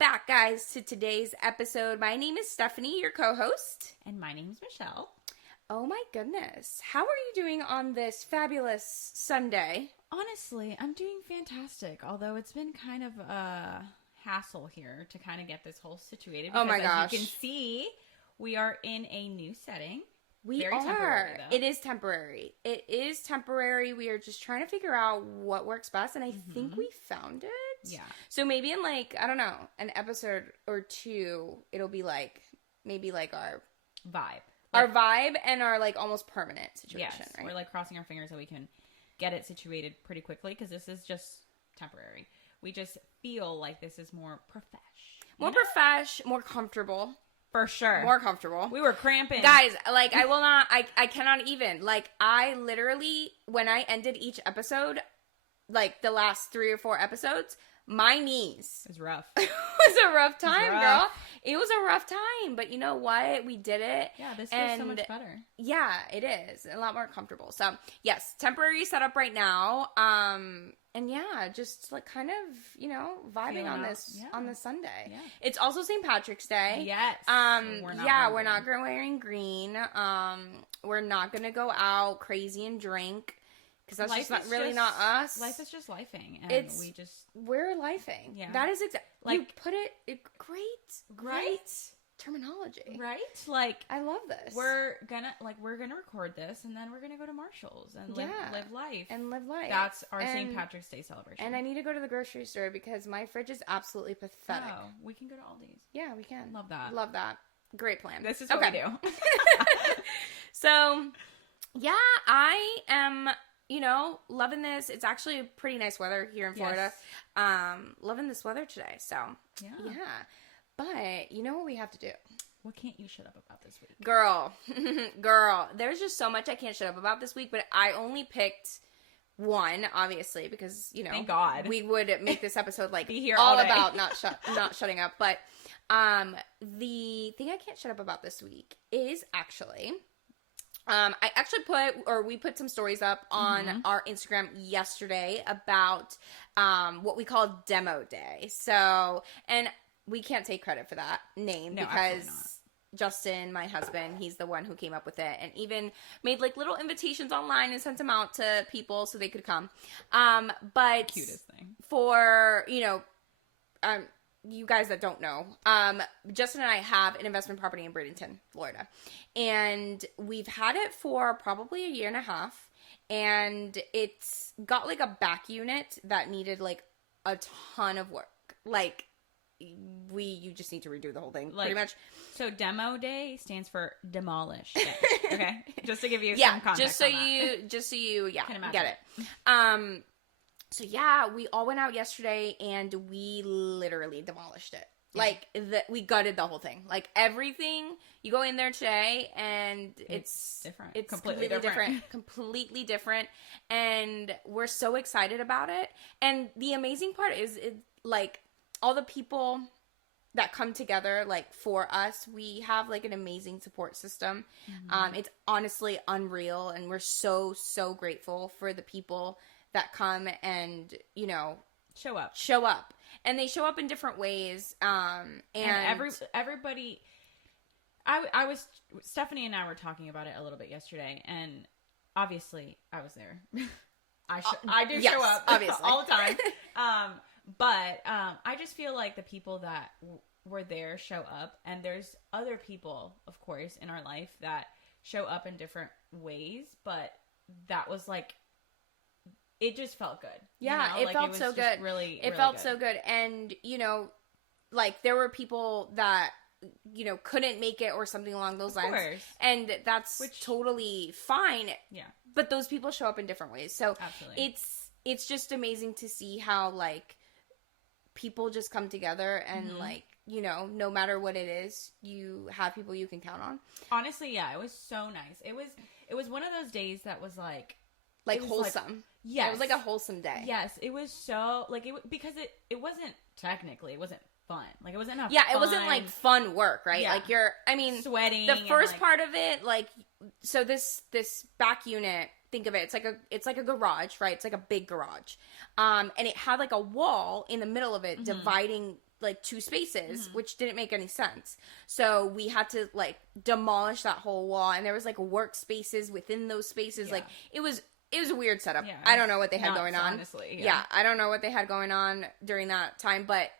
back, guys, to today's episode. My name is Stephanie, your co-host. And my name's Michelle. Oh my goodness. How are you doing on this fabulous Sunday? Honestly, I'm doing fantastic, although it's been kind of a hassle here to kind of get this whole situated. Oh my gosh. As you can see, we are in a new setting. We Very are. temporary, though. It is temporary. It is temporary. We are just trying to figure out what works best, and I think we found it. Yeah. So maybe in like, I don't know, an episode or two, it'll be like, maybe like our Vibe. our vibe and our like almost permanent situation, Yes, right? we're like crossing our fingers that we can get it situated pretty quickly because this is just temporary. We just feel like this is more profesh. More profesh, more comfortable. For sure. More comfortable. We were cramping. Guys, like, I will not, I cannot even. Like, I literally, when I ended each episode, like, the last 3 or 4 episodes, my knees. It was rough. It was a rough time, rough. girl. It was a rough time. But you know what? We did it. Yeah, this feels so much better. Yeah, it is. A lot more comfortable. So, yes, temporary setup right now. And yeah, just like kind of, you know, vibing Feeling on out. this Yeah. on this Sunday. Yeah. It's also St. Patrick's Day. Yes. We're not wearing green. We're not gonna go out crazy and drink because that's Life just is not us. Life is just lifing, and we're lifing. Yeah. That is Like- you put it great terminology. right. Like I love this. we're gonna record this, and then we're gonna go to Marshall's and live life. and live life. That's our St. Patrick's Day celebration. And I need to go to the grocery store because my fridge is absolutely pathetic. Oh, we can go to Aldi's. Yeah, we can. Love that. Love that. Great plan. This is what we do. So, yeah, I am, you know, loving this. It's actually pretty nice weather here in Florida. Yes. Loving this weather today. So, Yeah. But you know what we have to do? What can't you shut up about this week? Girl, there's just so much I can't shut up about this week, but I only picked one, obviously, because, you know, Thank God. we would make this episode like Be here all all day. about not shutting up. But the thing I can't shut up about this week is actually we put some stories up on our Instagram yesterday about what we call Demo Day. So, and we can't take credit for that name because Justin, my husband, he's the one who came up with it and even made like little invitations online and sent them out to people so they could come. But Cutest thing. For, you know, you guys that don't know, Justin and I have an investment property in Bradenton, Florida. And we've had it for probably a year and a half. And it's got like a back unit that needed like a ton of work. Like, you just need to redo the whole thing, pretty much. So Demo Day stands for demolish day. Okay, just to give you some context. just so you Can imagine. get it. So yeah, we all went out yesterday and we literally demolished it. Yeah. Like we gutted the whole thing. Like everything, you go in there today and it's different. It's Completely completely different. And we're so excited about it. And the amazing part is like all the people that come together, like, for us, we have, like, an amazing support system. It's honestly unreal, and we're so, so grateful for the people that come and, you know, show up. And they show up in different ways. And everybody, Stephanie and I were talking about it a little bit yesterday, and obviously I was there. I do show up obviously. all the time. But I just feel like the people that were there show up, and there's other people, of course, in our life that show up in different ways, but that was like, it just felt good. Yeah, you know? it felt so good. It felt so good. And, you know, like, there were people that, you know, couldn't make it or something along those lines. Course. And that's totally fine. Yeah. But those people show up in different ways. So absolutely. It's just amazing to see how, like, people just come together and, like, you know, no matter what it is, you have people you can count on. Honestly, yeah, it was so nice. It was one of those days that was like wholesome. Yes. It was like a wholesome day. Yes, it was so, like, because it wasn't technically, it wasn't fun. Like, it wasn't enough it wasn't like fun work, right? Yeah. Like sweating. The first part of it, like, so this back unit, think of it, it's like a garage, right? It's like a big garage. And it had like a wall in the middle of it dividing like 2 spaces, which didn't make any sense. So we had to like demolish that whole wall, and there was like workspaces within those spaces. Like it was a weird setup. Yeah, I don't know what they had going on. Honestly, yeah, I don't know what they had going on during that time, but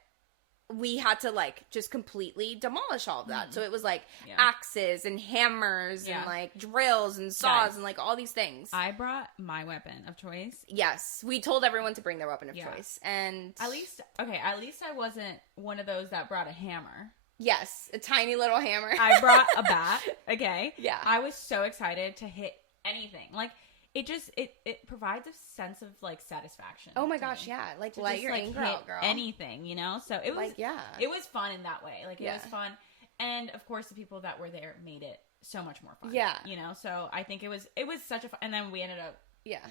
we had to like just completely demolish all of that. So it was like axes and hammers and like drills and saws and like all these things. I brought my weapon of choice. Yes, we told everyone to bring their weapon of choice, and at least I wasn't one of those that brought a hammer. Yes, a tiny little hammer. I brought a bat. Okay. Yeah, I was so excited to hit anything. Like it just it provides a sense of like satisfaction. Oh my gosh, yeah, like to let just, your like, anger hit out, girl. Anything, you know. So it was like it was fun in that way. Like it was fun, and of course the people that were there made it so much more fun. Yeah, you know. So I think it was such a fun. And then we ended up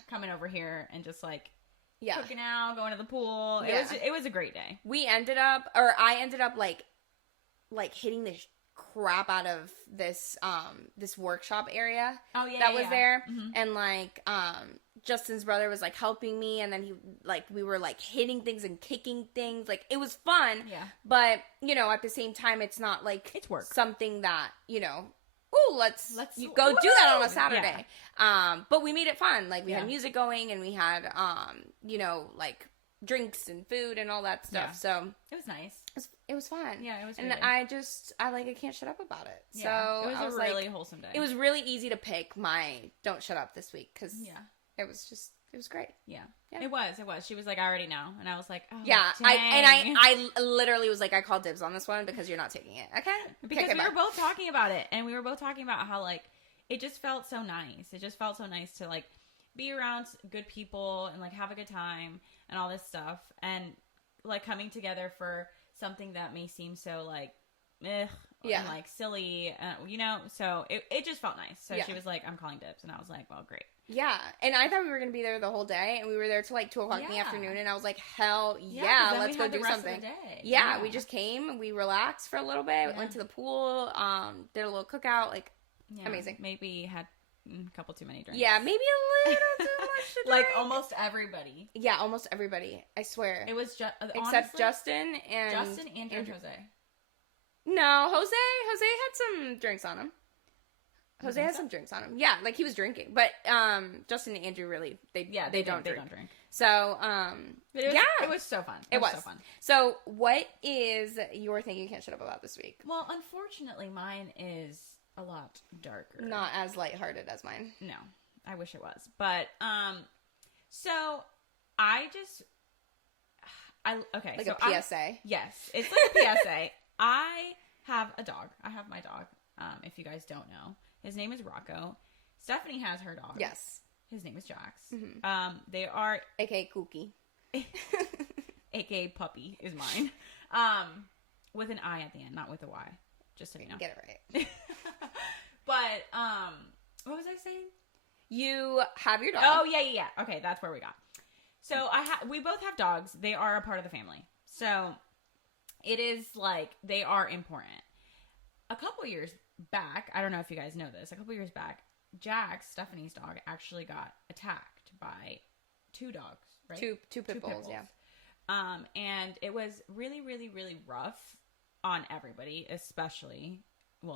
coming over here and just like cooking out, going to the pool. It was a great day. I ended up like hitting the crap out of this workshop area that was there, and like Justin's brother was like helping me, and then we were like hitting things and kicking things. Like it was fun, but you know, at the same time, it's not like it's work, something that, you know, let's go do that on a Saturday. But we made it fun. Like we had music going, and we had you know, like drinks and food and all that stuff. So it was nice. It was fun. Yeah, it was. And I can't shut up about it. Yeah, so it was a really wholesome day. It was really easy to pick my don't shut up this week because it was great. Yeah. It was. She was like, I already know, and I was like, oh, yeah. dang. I literally was like, I called dibs on this one because you're not taking it. Okay. Because we were both talking about it, and we were both talking about how like it just felt so nice. It just felt so nice to like be around good people and like have a good time and all this stuff, and like coming together for something that may seem so like and like silly, you know. So it just felt nice. So she was like, I'm calling dibs, and I was like, well, great. Yeah, and I thought we were gonna be there the whole day, and we were there till like 2:00 in the afternoon, and I was like, hell yeah, let's go do something. Yeah, we just came, we relaxed for a little bit, went to the pool, did a little cookout, like amazing. Maybe had a couple too many drinks. Yeah, maybe a little too much to drink. Like almost everybody. Yeah, almost everybody. I swear. It was just except Justin and Jose. No, Jose had some drinks on him. Jose had some drinks on him. Yeah, like he was drinking. But Justin and Andrew really they don't drink. So it was so fun. It was so fun. So what is your thing you can't shut up about this week? Well, unfortunately, mine is a lot darker. Not as lighthearted as mine. No, I wish it was. But so I just like so a PSA. Yes, it's like a PSA. I have a dog. I have my dog. If you guys don't know, his name is Rocco. Stephanie has her dog. Yes. His name is Jax. Mm-hmm. They are AKA Kooky. AKA Puppy is mine. With an I at the end, not with a Y. Just so you know. Get it right. But what was I saying? You have your dog. Oh yeah. Okay, that's where we got. So we both have dogs. They are a part of the family. So it is like they are important. A couple years back, I don't know if you guys know this. A couple years back, Jax, Stephanie's dog, actually got attacked by 2 dogs. Right? Two pit bulls. Yeah. And it was really, really, really rough on everybody, especially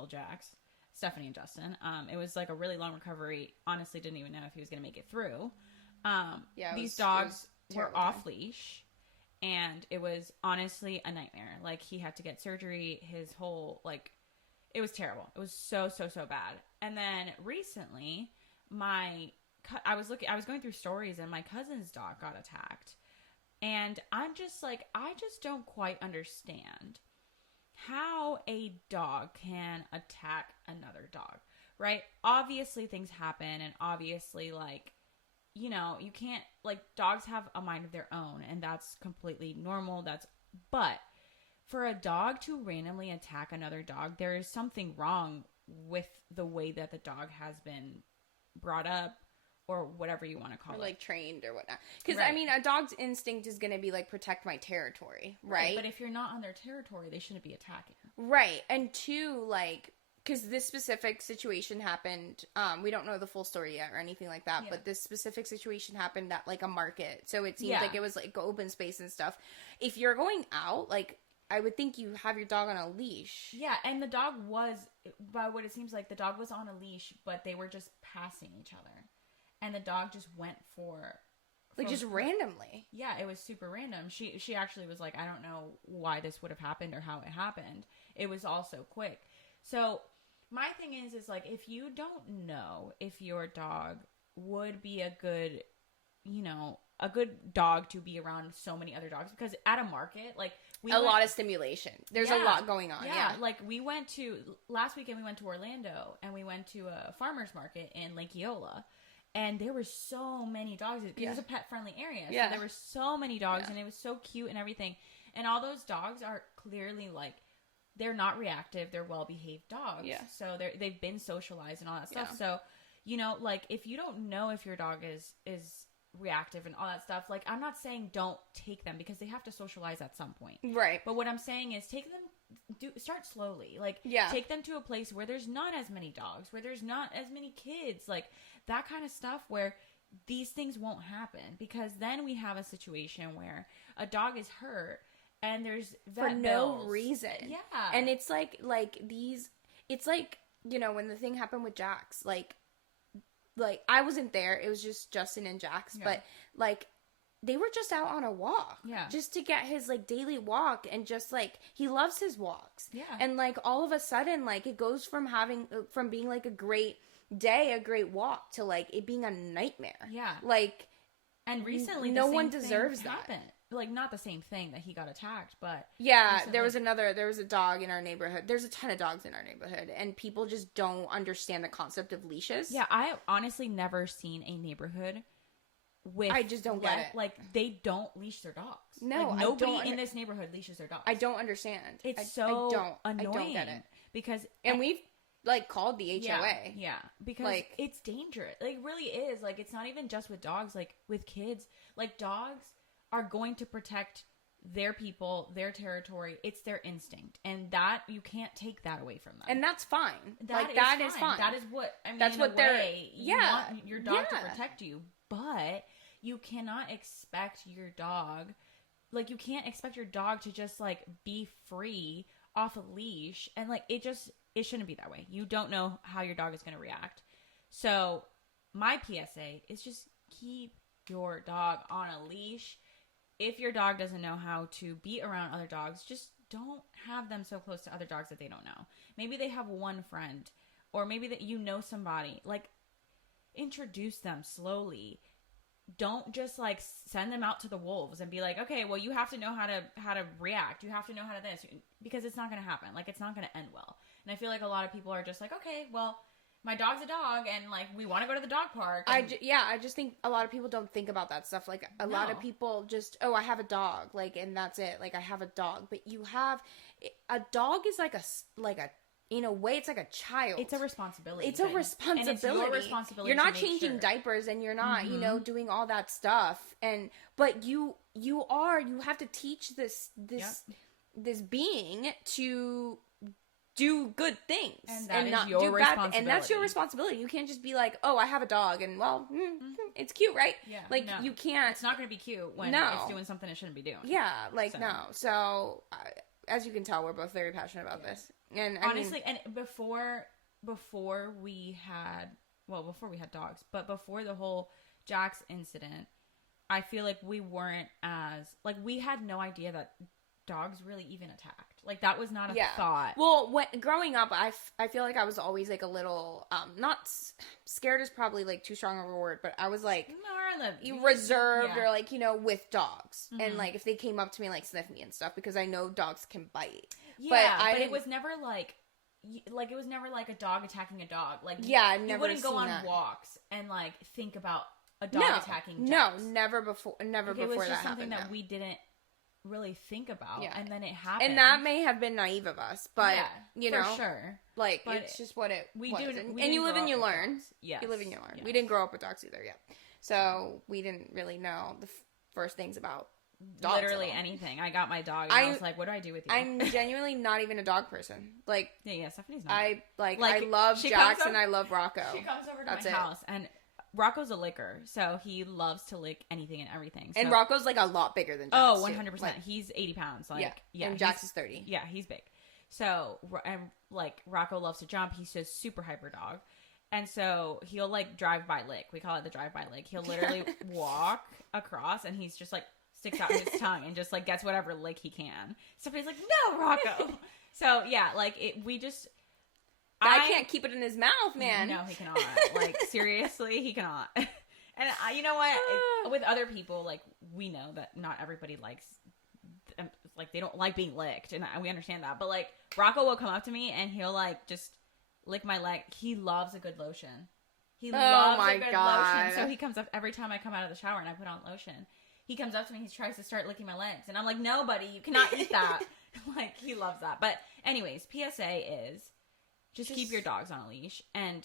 Jax, Stephanie, and Justin. It was like a really long recovery. Honestly, didn't even know if he was going to make it through. These dogs were off leash, and it was honestly a nightmare. Like he had to get surgery. His whole it was terrible. It was so bad. And then recently, I was going through stories, and my cousin's dog got attacked, and I'm just like, I just don't quite understand how a dog can attack another dog, right? Obviously things happen, and obviously you know, you can't, dogs have a mind of their own, and that's completely normal. But for a dog to randomly attack another dog, there is something wrong with the way that the dog has been brought up, or whatever you want to call it. Trained or whatnot. Because, I mean, a dog's instinct is going to be, protect my territory, right? But if you're not on their territory, they shouldn't be attacking. Right. And 2, because this specific situation happened, we don't know the full story yet or anything like that, but this specific situation happened at, a market. So it seems like it was, open space and stuff. If you're going out, I would think you have your dog on a leash. Yeah, and the dog was, by what it seems like, the dog was on a leash, but they were just passing each other. And the dog just went for Like, just randomly. Yeah, it was super random. She actually was like, I don't know why this would have happened or how it happened. It was all so quick. So, my thing is like, if you don't know if your dog would be a good, a good dog to be around so many other dogs, because at a market, like, a lot of stimulation. There's a lot going on. Yeah. Like, last weekend we went to Orlando, and we went to a farmer's market in Lake Eola, and there were so many dogs, because it was a pet-friendly area. So there were so many dogs, and it was so cute and everything. And all those dogs are clearly, like, they're not reactive. They're well-behaved dogs. Yeah. So they've been socialized and all that stuff. Yeah. So, like, if you don't know if your dog is reactive and all that stuff, like, I'm not saying don't take them, because they have to socialize at some point. Right. But what I'm saying is start slowly. Like, take them to a place where there's not as many dogs, where there's not as many kids, like, that kind of stuff, where these things won't happen, because then we have a situation where a dog is hurt and there's vet for bills. No reason. Yeah. And it's like these, it's like, when the thing happened with Jax, like I wasn't there. It was just Justin and Jax, but like, they were just out on a walk. Yeah. Just to get his, like, daily walk, and just, like, he loves his walks. Yeah. And, like, all of a sudden, like, it goes from being, like, a great day, a great walk, to, like, it being a nightmare. Yeah. Like, and recently, no one deserves that. Happened. Like, not the same thing that he got attacked, but yeah, there was a dog in our neighborhood. There's a ton of dogs in our neighborhood, and people just don't understand the concept of leashes. Yeah, I honestly never seen a neighborhood with, I just don't get it. Like, they don't leash their dogs. No, like, nobody in this neighborhood leashes their dogs. I don't understand. It's annoying. I don't get it, because and we've, like, called the HOA. Yeah, because, like, it's dangerous. Like, it really is. Like, it's not even just with dogs. Like, with kids, like, dogs are going to protect their people, their territory. It's their instinct, and that, you can't take that away from them. And that's fine. That is fine. That is what, I mean, that's what they're. You want your dog to protect you, but you cannot expect your dog, like, you can't expect your dog to just, like, be free off a leash, and, like, it shouldn't be that way. You don't know how your dog is going to react. So my PSA is just keep your dog on a leash. If your dog doesn't know how to be around other dogs, just don't have them so close to other dogs that they don't know. Maybe they have one friend, or maybe that somebody. Like, introduce them slowly. Don't just, like, send them out to the wolves and be like, okay, well, you have to know how to react. You have to know how to this, because it's not going to happen. Like, it's not going to end well. And I feel like a lot of people are just like, okay, well, my dog's a dog, and, like, we want to go to the dog park. And I just think a lot of people don't think about that stuff. Like, a lot of people just, I have a dog, like, and that's it. Like, I have a dog. But a dog is like a, in a way, it's like a child. It's a responsibility. It's a responsibility. And it's your responsibility. You're not changing diapers, and you're not, doing all that stuff. But you have to teach this being to do good things, and not your do bad, and that's your responsibility. You can't just be like, I have a dog, and it's cute, right? Yeah, like, you can't. It's not going to be cute when it's doing something it shouldn't be doing. Yeah, like, no. So as you can tell, we're both very passionate about this, and honestly, and before we had dogs, but before the whole Jax incident, I feel like we weren't as, like, we had no idea that dogs really even attacked. Like, that was not a thought. Well, growing up, I feel like I was always, like, a little, not scared is probably, like, too strong of a word, but I was, like, reserved or, like, with dogs. Mm-hmm. And, like, if they came up to me, like, sniff me and stuff, because I know dogs can bite. Yeah, but it was never, like, it was never, like, a dog attacking a dog. Like, I've never you wouldn't go on walks and, like, think about a dog attacking Jax. No, never before that happened. It was just something that we didn't really think about, and then it happened, and that may have been naive of us, but for sure, like, but it's just what it was. And you live and you learn. Yeah, you live and you learn. Yes. We didn't grow up with dogs either, so we didn't really know the first things about dogs. Literally anything. I got my dog, and I was like, "What do I do with you?" I'm genuinely not even a dog person. Like, Stephanie's not. I love Jax and I love Rocco. She comes over to my house, and Rocco's a licker, so he loves to lick anything and everything. So, And Rocco's like a lot bigger than Jax. oh, too. 100%. Like, He's 80 pounds. Like, yeah. yeah. And Jax is 30. Yeah, he's big. So, and like Rocco loves to jump. He's a super hyper dog. And so he'll like drive by lick. We call it the drive by lick. He'll literally walk across and he's just like sticks out his tongue and just like gets whatever lick he can. Somebody's like, no, Rocco. So yeah, like we just. I can't keep it in his mouth, man. No, he cannot. Like seriously, he cannot. And you know what? With other people, like we know that not everybody likes. Like they don't like being licked, and we understand that. But like Rocco will come up to me and he'll like just lick my leg. He loves a good lotion. He loves a good lotion. So he comes up every time I come out of the shower and I put on lotion. He comes up to me. He tries to start licking my legs, and I'm like, "No, buddy, you cannot eat that." Like he loves that. But anyways, PSA is just keep your dogs on a leash, and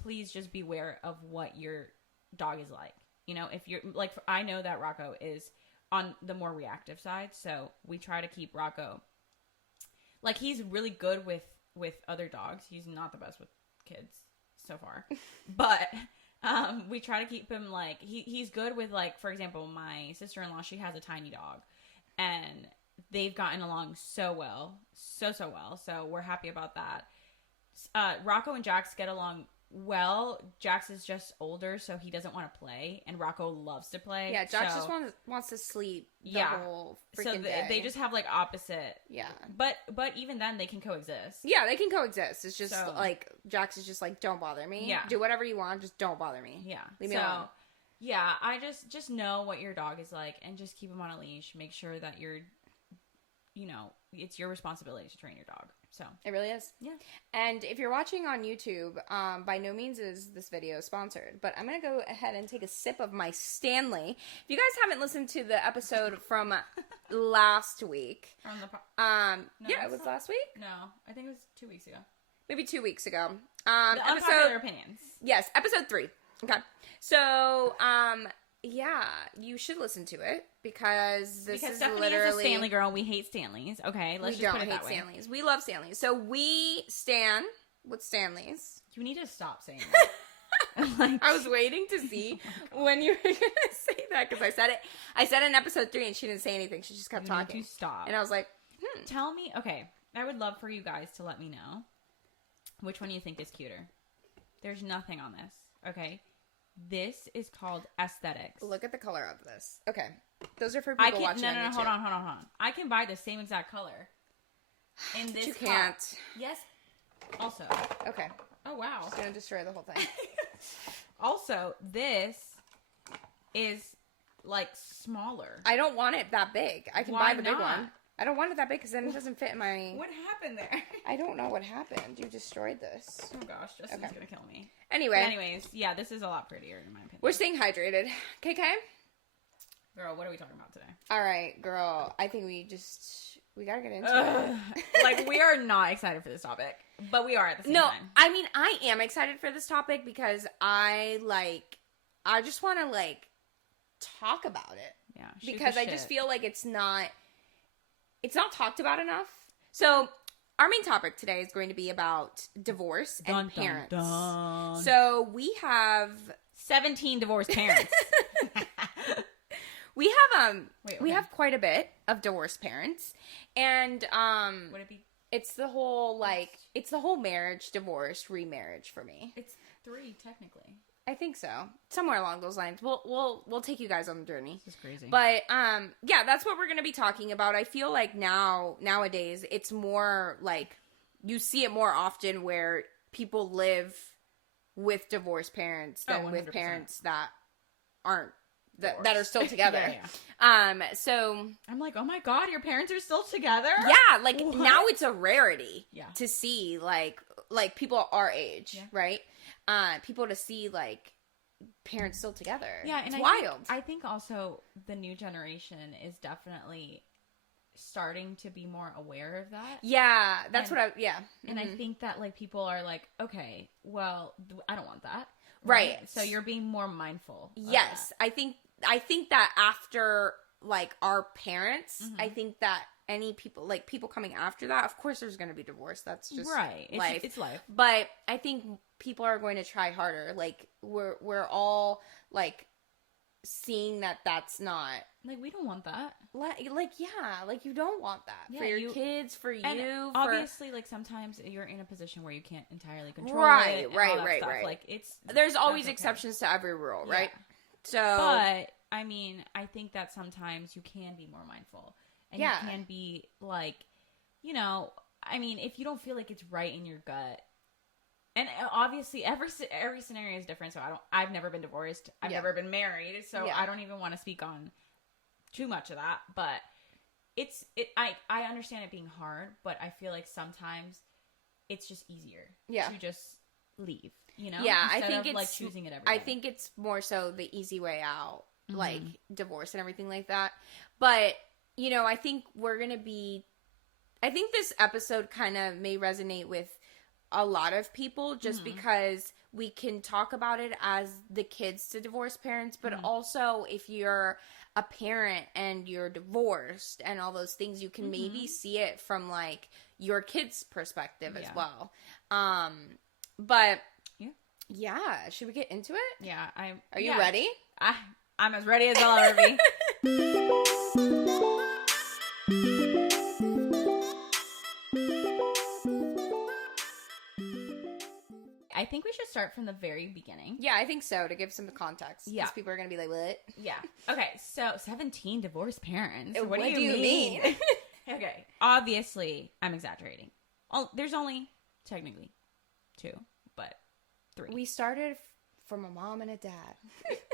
please just beware of what your dog is like. You know, if you're like, I know that Rocco is on the more reactive side, so we try to keep Rocco. Like he's really good with other dogs. He's not the best with kids so far. But we try to keep him like he's good with, like, for example, my sister-in-law, she has a tiny dog and they've gotten along so well. So well. So we're happy about that. Rocco and Jax get along well. Jax is just older, so he doesn't want to play, and Rocco loves to play. Yeah, Jax just wants to sleep the whole freaking day. They just have like opposite. Yeah. But even then they can coexist. Yeah, they can coexist. It's just like Jax is just like, don't bother me. Yeah. Do whatever you want, just don't bother me. Yeah. Leave me alone. Yeah, I just know what your dog is like and just keep him on a leash. Make sure that it's your responsibility to train your dog. So it really is. Yeah. And if you're watching on YouTube, by no means is this video sponsored, but I'm going to go ahead and take a sip of my Stanley. If you guys haven't listened to the episode from last week. From the it was last week? No, I think it was 2 weeks ago. Maybe 2 weeks ago. The unpopular opinions. Yes, episode 3. Okay. So, yeah, you should listen to it because Stephanie literally is a Stanley girl. We hate Stanleys. Okay, let's just put it that way. Stanleys. We love Stanleys. So we stan with Stanleys. You need to stop saying that. Like, I was waiting to see when you were gonna say that because I said it. I said it in episode 3 and she didn't say anything. She just kept talking. Need to stop. And I was like, Tell me. Okay, I would love for you guys to let me know which one you think is cuter. There's nothing on this. Okay. This is called aesthetics. Look at the color of this. Okay. Those are for people watching on YouTube. Hold on. I can buy the same exact color in this You can't. Yes. Also. Okay. Oh, wow. It's going to destroy the whole thing. Also, this is, like, smaller. I don't want it that big. I can Why buy the big not? one. I don't want it that big because then it doesn't fit in my... What happened there? I don't know what happened. You destroyed this. Oh, gosh. Justin's going to kill me. Anyways, yeah, this is a lot prettier in my opinion. We're staying hydrated. KK? Girl, what are we talking about today? All right, girl. I think we got to get into it. Like, we are not excited for this topic, but we are at the same time. No, I mean, I am excited for this topic because I just want to, talk about it. Yeah. Because I just feel like it's not talked about enough. So, our main topic today is going to be about divorce and parents. Dun, dun. So, we have 17 divorced parents. We have quite a bit of divorced parents, and would it be? It's the whole marriage, divorce, remarriage for me. It's 3 technically. I think so, somewhere along those lines. We'll take you guys on the journey. This is crazy, but yeah, that's what we're gonna be talking about. I feel like nowadays it's more like you see it more often where people live with divorced parents than with parents that aren't. That are still together. Yeah. So I'm like, oh my God, your parents are still together? Yeah, like what? Now it's a rarity to see like people our age, right? People to see like parents still together. Yeah, and it's wild. I think also the new generation is definitely starting to be more aware of that. Yeah, that's and, what I And I think that like people are like, okay, well, I don't want that. Right. So you're being more mindful. Yes. I think that after like our parents, I think that any people, like, people coming after that, of course there's going to be divorce. That's just right. life. It's life. But I think people are going to try harder. Like, we're all, like, seeing that that's not... Like, we don't want that. Like, yeah. Like, you don't want that. Yeah, for your kids, for you. And obviously, like, sometimes you're in a position where you can't entirely control right, it. And right, all that right, stuff. right. Like, there's always okay. exceptions to every rule, right? Yeah. So... But, I mean, I think that sometimes you can be more mindful. And you can be, like, you know, I mean, if you don't feel like it's right in your gut, and obviously every scenario is different, so I've never been divorced, I've never been married, so I don't even want to speak on too much of that, but I understand it being hard, but I feel like sometimes it's just easier to just leave, you know? Yeah, Instead I think of, it's like, choosing it every I day. think it's more so the easy way out, like divorce and everything like that. But, you know, I think this episode kind of may resonate with a lot of people just because we can talk about it as the kids to divorced parents, but also if you're a parent and you're divorced and all those things, you can maybe see it from, like, your kid's perspective as well. But yeah, should we get into it? Yeah, Are you ready? I'm as ready as I'll ever be. I think we should start from the very beginning. Yeah, I think so, to give some context. Yeah. Because people are going to be like, what? Yeah. Okay, so 17 divorced parents. What do you mean? Okay, obviously, I'm exaggerating. There's only, technically, 2, but 3. We started from a mom and a dad.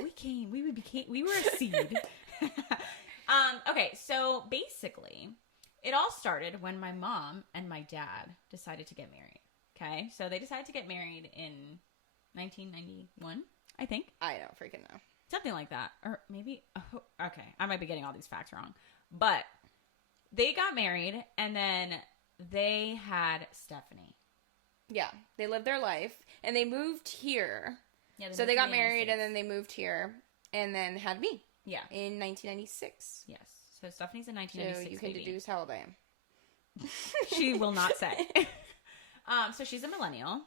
We were a seed. Okay, so basically, it all started when my mom and my dad decided to get married. Okay, so they decided to get married in 1991, I think. I don't freaking know. Something like that. Or maybe, okay, I might be getting all these facts wrong. But they got married, and then they had Stephanie. Yeah, they lived their life, and they moved here. Yeah, so they got married, and then they moved here, and then had me. Yeah. In 1996. Yes. So Stephanie's in 1996, So you can deduce how old I am. She will not say. So she's a millennial,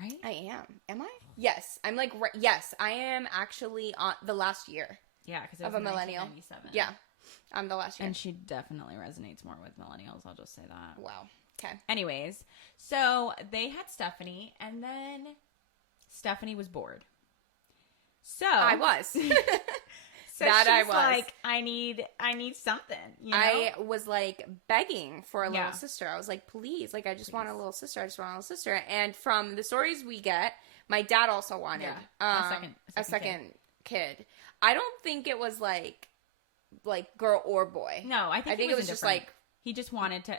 right? I am. Am I? Yes. I'm like, yes, I am actually on the last year. Yeah, because of a millennial. Yeah. I'm the last year. And she definitely resonates more with millennials. I'll just say that. Wow. Okay. Anyways, so they had Stephanie, and then Stephanie was bored. So I was. So that she's I was like, I need something. You know? I was like begging for a little sister. I was like, please, like, I just want a little sister. I just want a little sister. And from the stories we get, my dad also wanted a second kid. I don't think it was like girl or boy. No, I think it was just like he just wanted to.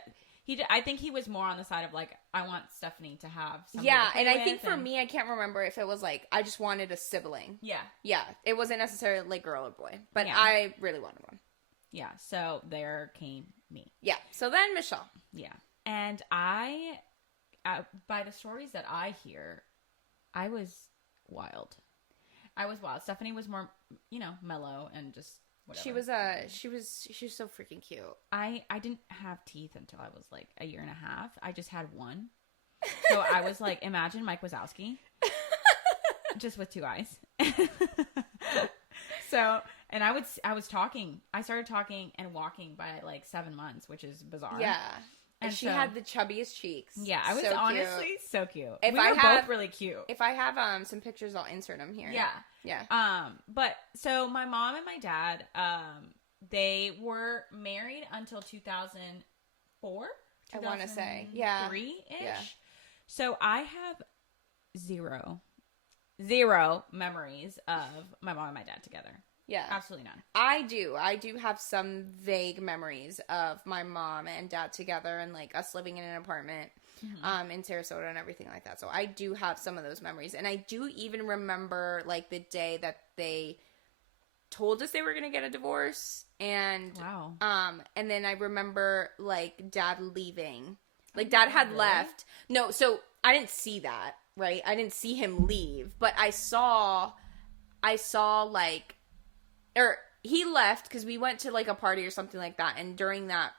I think he was more on the side of, like, I want Stephanie to have somebody yeah, to play and I with, think for me, I can't remember if it was like I just wanted a sibling. Yeah. Yeah, it wasn't necessarily like girl or boy, but Yeah. I really wanted one. Yeah, so there came me. Yeah, so then Michelle. Yeah, and I, by the stories that I hear, I was wild. Stephanie was more, mellow and just whatever. She was so freaking cute. I didn't have teeth until I was like a year and a half. I just had one. So I was like, imagine Mike Wazowski. Just with 2 eyes. So, and I started talking and walking by like 7 months, which is bizarre. Yeah. And she had the chubbiest cheeks. Yeah, I was so honestly so cute. If we I were have, both really cute. If I have some pictures, I'll insert them here. Yeah. Yeah. But so my mom and my dad, they were married until 2004. I want to say, yeah, 3-ish. Yeah. So I have zero memories of my mom and my dad together. Yeah. Absolutely none. I do have some vague memories of my mom and dad together and like us living in an apartment in Sarasota and everything like that. So I do have some of those memories. And I do even remember like the day that they told us they were going to get a divorce. And wow. And then I remember like dad leaving. Like dad had left. No, so I didn't see that, right? I didn't see him leave, but I saw like, or he left because we went to like a party or something like that, and during that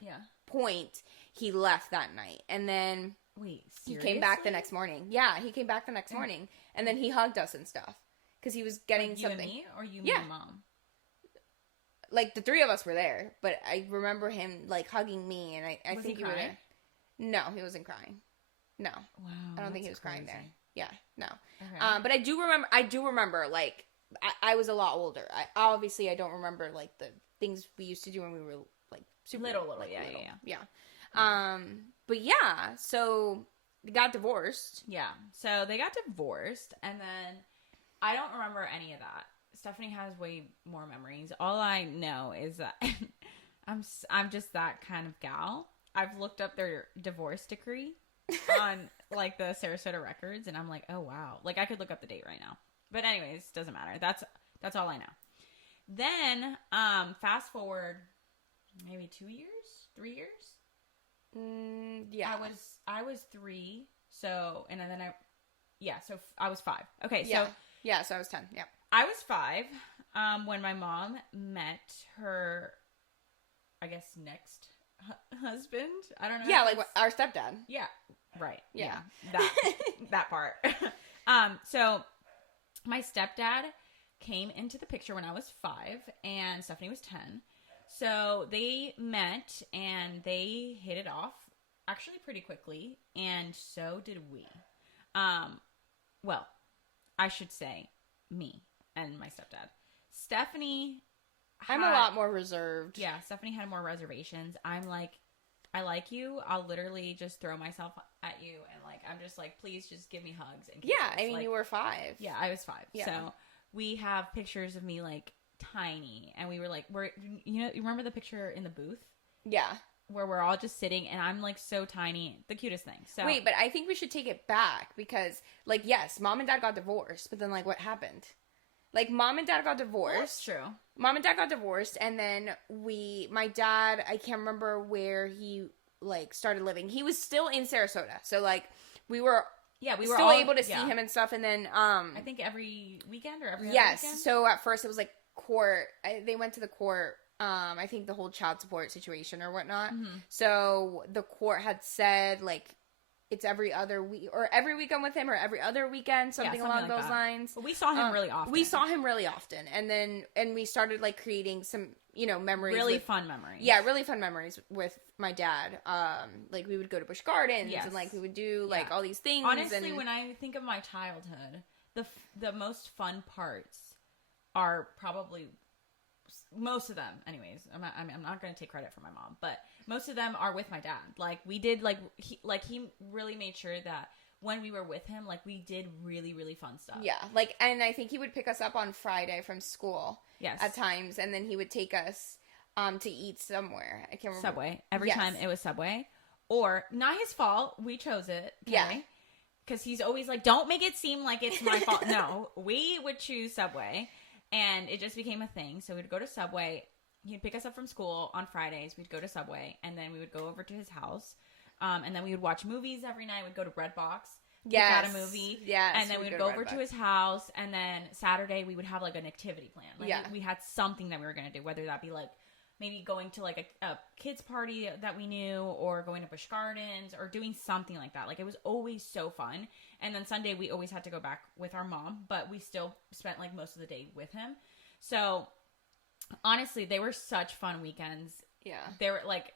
Yeah. point, he left that night. And then Wait, he seriously? came back the next morning. Yeah, he came back the next morning. And then he hugged us and stuff. Because he was getting Like you something. and me, or you, Yeah. me, and mom? Like, the three of us were there. But I remember him, like, hugging me. And I Was think he you were crying? there. No, he wasn't crying. No. Wow. I don't think he that's was crying there. crazy. Yeah, no. Okay. But I do remember, like, I was a lot older. I don't remember, like, the things we used to do when we were, like, super Little, like, yeah, little. yeah. But yeah, so they got divorced. Yeah. So they got divorced, and then I don't remember any of that. Stephanie has way more memories. All I know is that I'm just that kind of gal. I've looked up their divorce decree on like the Sarasota records, and I'm like, oh wow. Like I could look up the date right now. But anyways, doesn't matter. That's all I know. Then fast forward maybe 2 years, 3 years. Yeah. I was 3. So and then so I was 5. Okay, Yeah. so Yeah, so I was 10. Yeah. I was 5 when my mom met her, I guess, next husband. I don't know. Yeah, like our stepdad. Yeah. Right. Yeah. That part. So my stepdad came into the picture when I was 5 and Stephanie was 10. So they met and they hit it off actually pretty quickly, and so did we. Well, I should say me and my stepdad. Stephanie I'm a lot more reserved. Yeah, Stephanie had more reservations. I'm like, I like you. I'll literally just throw myself at you, and like, I'm just like, please just give me hugs and kisses. Yeah, I mean, like, you were 5. Yeah, I was 5. Yeah. So we have pictures of me like tiny, and we were like, you remember the picture in the booth Yeah. where we're all just sitting, and I'm like so tiny, the cutest thing. So Wait, but I think we should take it back because, like, yes, mom and dad got divorced, but then, like, what happened? Like, mom and dad got divorced. Well, that's true. Mom and dad got divorced, and then my dad, I can't remember where he, like, started living. He was still in Sarasota. So, like, we were were still all able to see him and stuff, and then, I think every weekend or every other yes. weekend? So, at first, it was, like, court. They went to the court, I think the whole child support situation or whatnot. Mm-hmm. So, the court had said, like, it's every other week, or every weekend with him, or every other weekend, something along like those that. lines. But we saw him really often. We saw him really often, and we started like creating some, memories. Really fun memories. Yeah, really fun memories with my dad. Like we would go to Busch Gardens, Yes. and like we would do like all these things. Honestly, and when I think of my childhood, the most fun parts are probably most of them. Anyways, I'm not going to take credit for my mom, but most of them are with my dad. Like we did, he really made sure that when we were with him, like we did really, really fun stuff. yeah, like, and I think he would pick us up on Friday from school. Yes. At times, and then he would take us to eat somewhere. I can't remember. Subway. Every Yes. time it was Subway, or not his fault. We chose it. Okay? Yeah. Because he's always like, don't make it seem like it's my fault. No, we would choose Subway. And it just became a thing. So we'd go to Subway. He'd pick us up from school on Fridays. We'd go to Subway. And then we would go over to his house. And then we would watch movies every night. We'd go to Redbox. Yes. Pick out a movie. Yes. And then we'd go over to his house. And then Saturday we would have like an activity plan. Like Yeah. we had something that we were going to do. Whether that be like maybe going to like a kids party that we knew, or going to Busch Gardens, or doing something like that. Like it was always so fun. And then Sunday we always had to go back with our mom, but we still spent like most of the day with him. So honestly, they were such fun weekends. Yeah. They were like,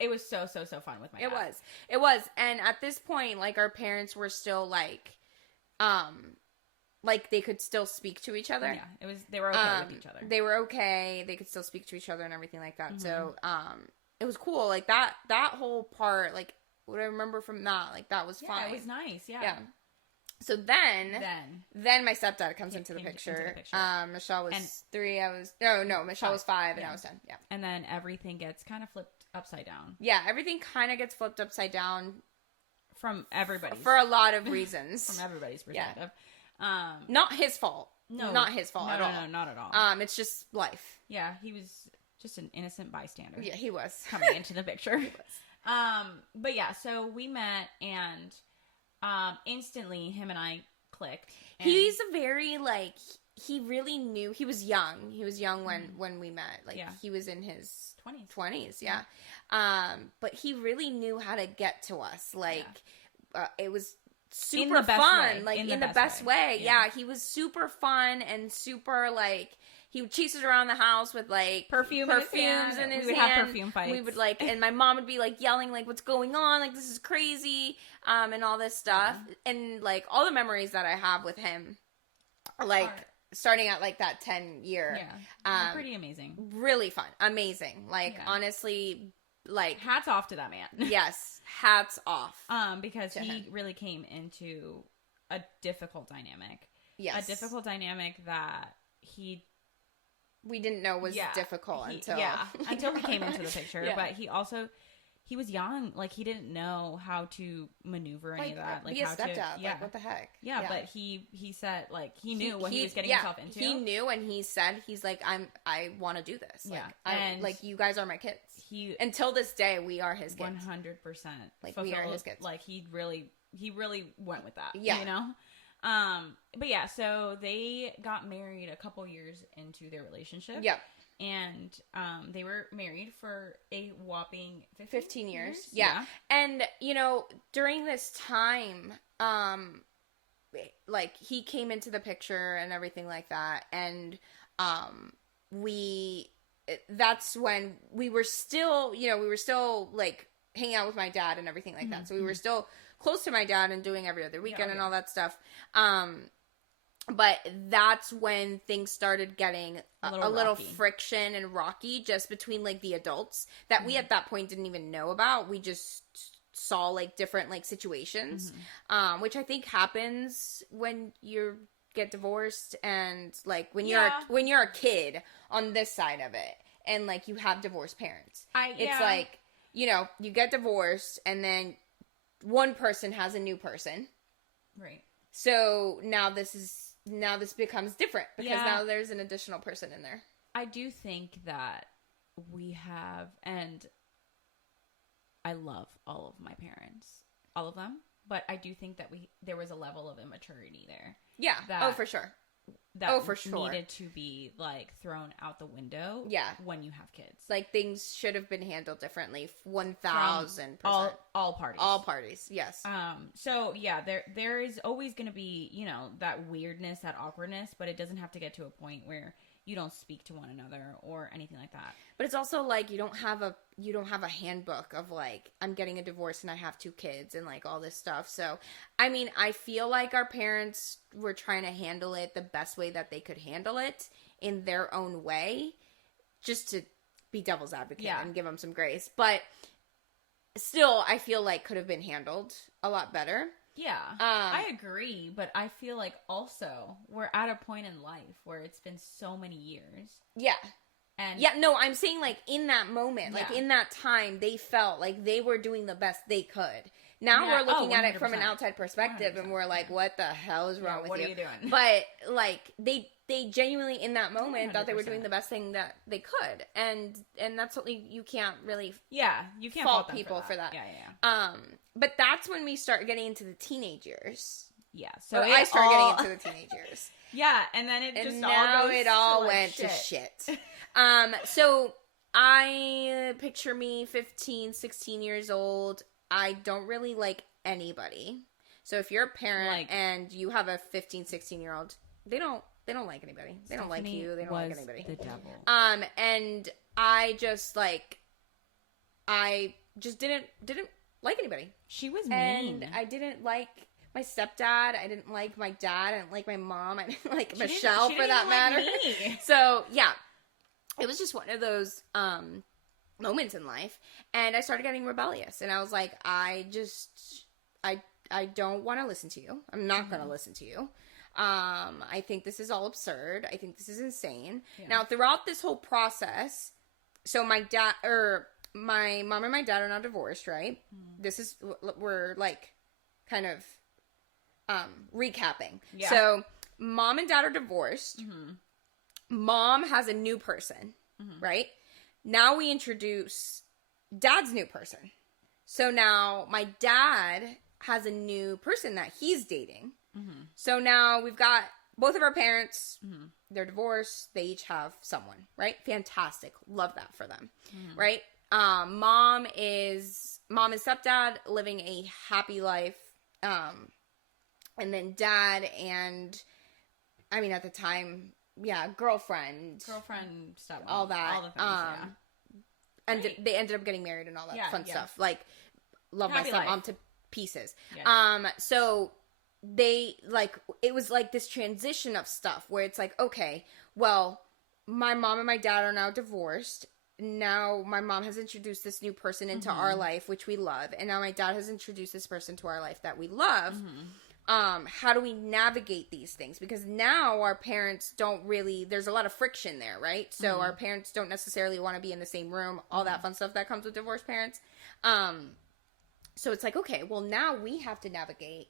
it was so fun with my dad. It was. And at this point, like our parents were still like they could still speak to each other. Yeah, they were okay with each other. They were okay. They could still speak to each other and everything like that. Mm-hmm. So, it was cool. Like that whole part, like what I remember from that, like that was fine. It was nice. Yeah. Yeah. So then my stepdad comes into the picture. Michelle was 3. Michelle was 5 and I was 10. Yeah. And then everything gets kind of flipped upside down. Yeah, everything kind of gets flipped upside down from everybody for a lot of reasons. From everybody's perspective. Not his fault. No, not his fault at all. No, not at all. It's just life. Yeah, he was just an innocent bystander. Yeah, he was coming into the picture. He was. But yeah, so we met and instantly him and I clicked. And he's a very like he really knew. He was young. He was young when we met. Like, he was in his 20s, yeah. But he really knew how to get to us. Like, it was super fun. Like, in the best way. Yeah, he was super fun and super, like, he would chase us around the house with, like, perfumes in his hand. We would have perfume fights. We would, like, and my mom would be, like, yelling, like, what's going on? Like, this is crazy, and all this stuff. And, like, all the memories that I have with him, like, starting at, like, that 10-year. Yeah. Pretty amazing. Really fun. Amazing. Like, honestly, like. Hats off to that man. Yes. Hats off. Because he really came into a difficult dynamic. Yes. A difficult dynamic that we didn't know was difficult until he came into the picture. Yeah. But he was young. Like, he didn't know how to maneuver any of that. Like, be a how stepdad. to, like, what the heck? Yeah, but he said, like, he knew what he was getting himself into. He knew, and he said, he's like, I want to do this. Like, and like, you guys are my kids. Until this day, we are his kids. 100%. Like, we are his kids. Like, he really went with that. Yeah. You know? But yeah, so they got married a couple years into their relationship. Yep. And they were married for a whopping 15 years. Yeah. And, you know, during this time, like, he came into the picture and everything like that. And that's when we were still, you know, like, hanging out with my dad and everything like that. So we were still close to my dad and doing every other weekend and all that stuff. But that's when things started getting a little friction and rocky just between, like, the adults that we at that point didn't even know about. We just saw, like, different, like, situations, which I think happens when you get divorced and, like, when you're a kid on this side of it and, like, you have divorced parents. It's like, you know, you get divorced and then one person has a new person. Right. So now this becomes different because now there's an additional person in there. I do think that we have, and I love all of my parents, all of them, but I do think that there was a level of immaturity there. Yeah. For sure. That needed to be, like, thrown out the window. Yeah. When you have kids, like, things should have been handled differently. 1,000%. All parties. All parties. Yes. So yeah, there is always going to be, you know, that weirdness, that awkwardness, but it doesn't have to get to a point where you don't speak to one another or anything like that. But it's also like you don't have a handbook of, like, I'm getting a divorce and I have 2 kids and, like, all this stuff. So, I mean, I feel like our parents were trying to handle it the best way that they could handle it in their own way, just to be devil's advocate and give them some grace. But still, I feel like could have been handled a lot better. Yeah, I agree, but I feel like also we're at a point in life where it's been so many years. Yeah. And no, I'm saying, like, in that moment, like, in that time, they felt like they were doing the best they could. Now we're looking at it from an outside perspective, and we're like, what the hell is wrong with you? What are you doing? But, like, they genuinely, in that moment, 100%. Thought they were doing the best thing that they could. And that's something you can't really you can't fault people for that. Yeah. But that's when we start getting into the teenage years. Yeah. So I started getting into the teenage years. Yeah, and then it all went to shit. So I picture me 15, 16 years old. I don't really like anybody. So if you're a parent and you have a 15, 16-year-old, they don't like anybody. They don't like you. They don't like anybody. The devil. And I just didn't like anybody. She was mean. And I didn't like my stepdad. I didn't like my dad. I didn't like my mom. I didn't like Michelle for that matter. Me. So yeah, it was just one of those moments in life. And I started getting rebellious. And I was like, I don't want to listen to you. I'm not going to listen to you. I think this is all absurd. I think this is insane. Yeah. Now, throughout this whole process, so my mom and my dad are now divorced, right? We're like kind of recapping. Yeah. So mom and dad are divorced. Mm-hmm. Mom has a new person, right? Now we introduce dad's new person. So now my dad has a new person that he's dating. Mm-hmm. So now we've got both of our parents, they're divorced. They each have someone, right? Fantastic. Love that for them, right? Mom and stepdad living a happy life. And then dad and, I mean, at the time, girlfriend, stuff, all that. All the things, and they ended up getting married and all that fun stuff. Like, love happy my stepmom to pieces. Yes. So they, like, it was like this transition of stuff where it's like, okay, well, my mom and my dad are now divorced. Now my mom has introduced this new person into our life, which we love. And now my dad has introduced this person to our life that we love. How do we navigate these things? Because now our parents don't really, there's a lot of friction there, right? So our parents don't necessarily want to be in the same room, all that fun stuff that comes with divorced parents. So it's like, okay, well, now we have to navigate,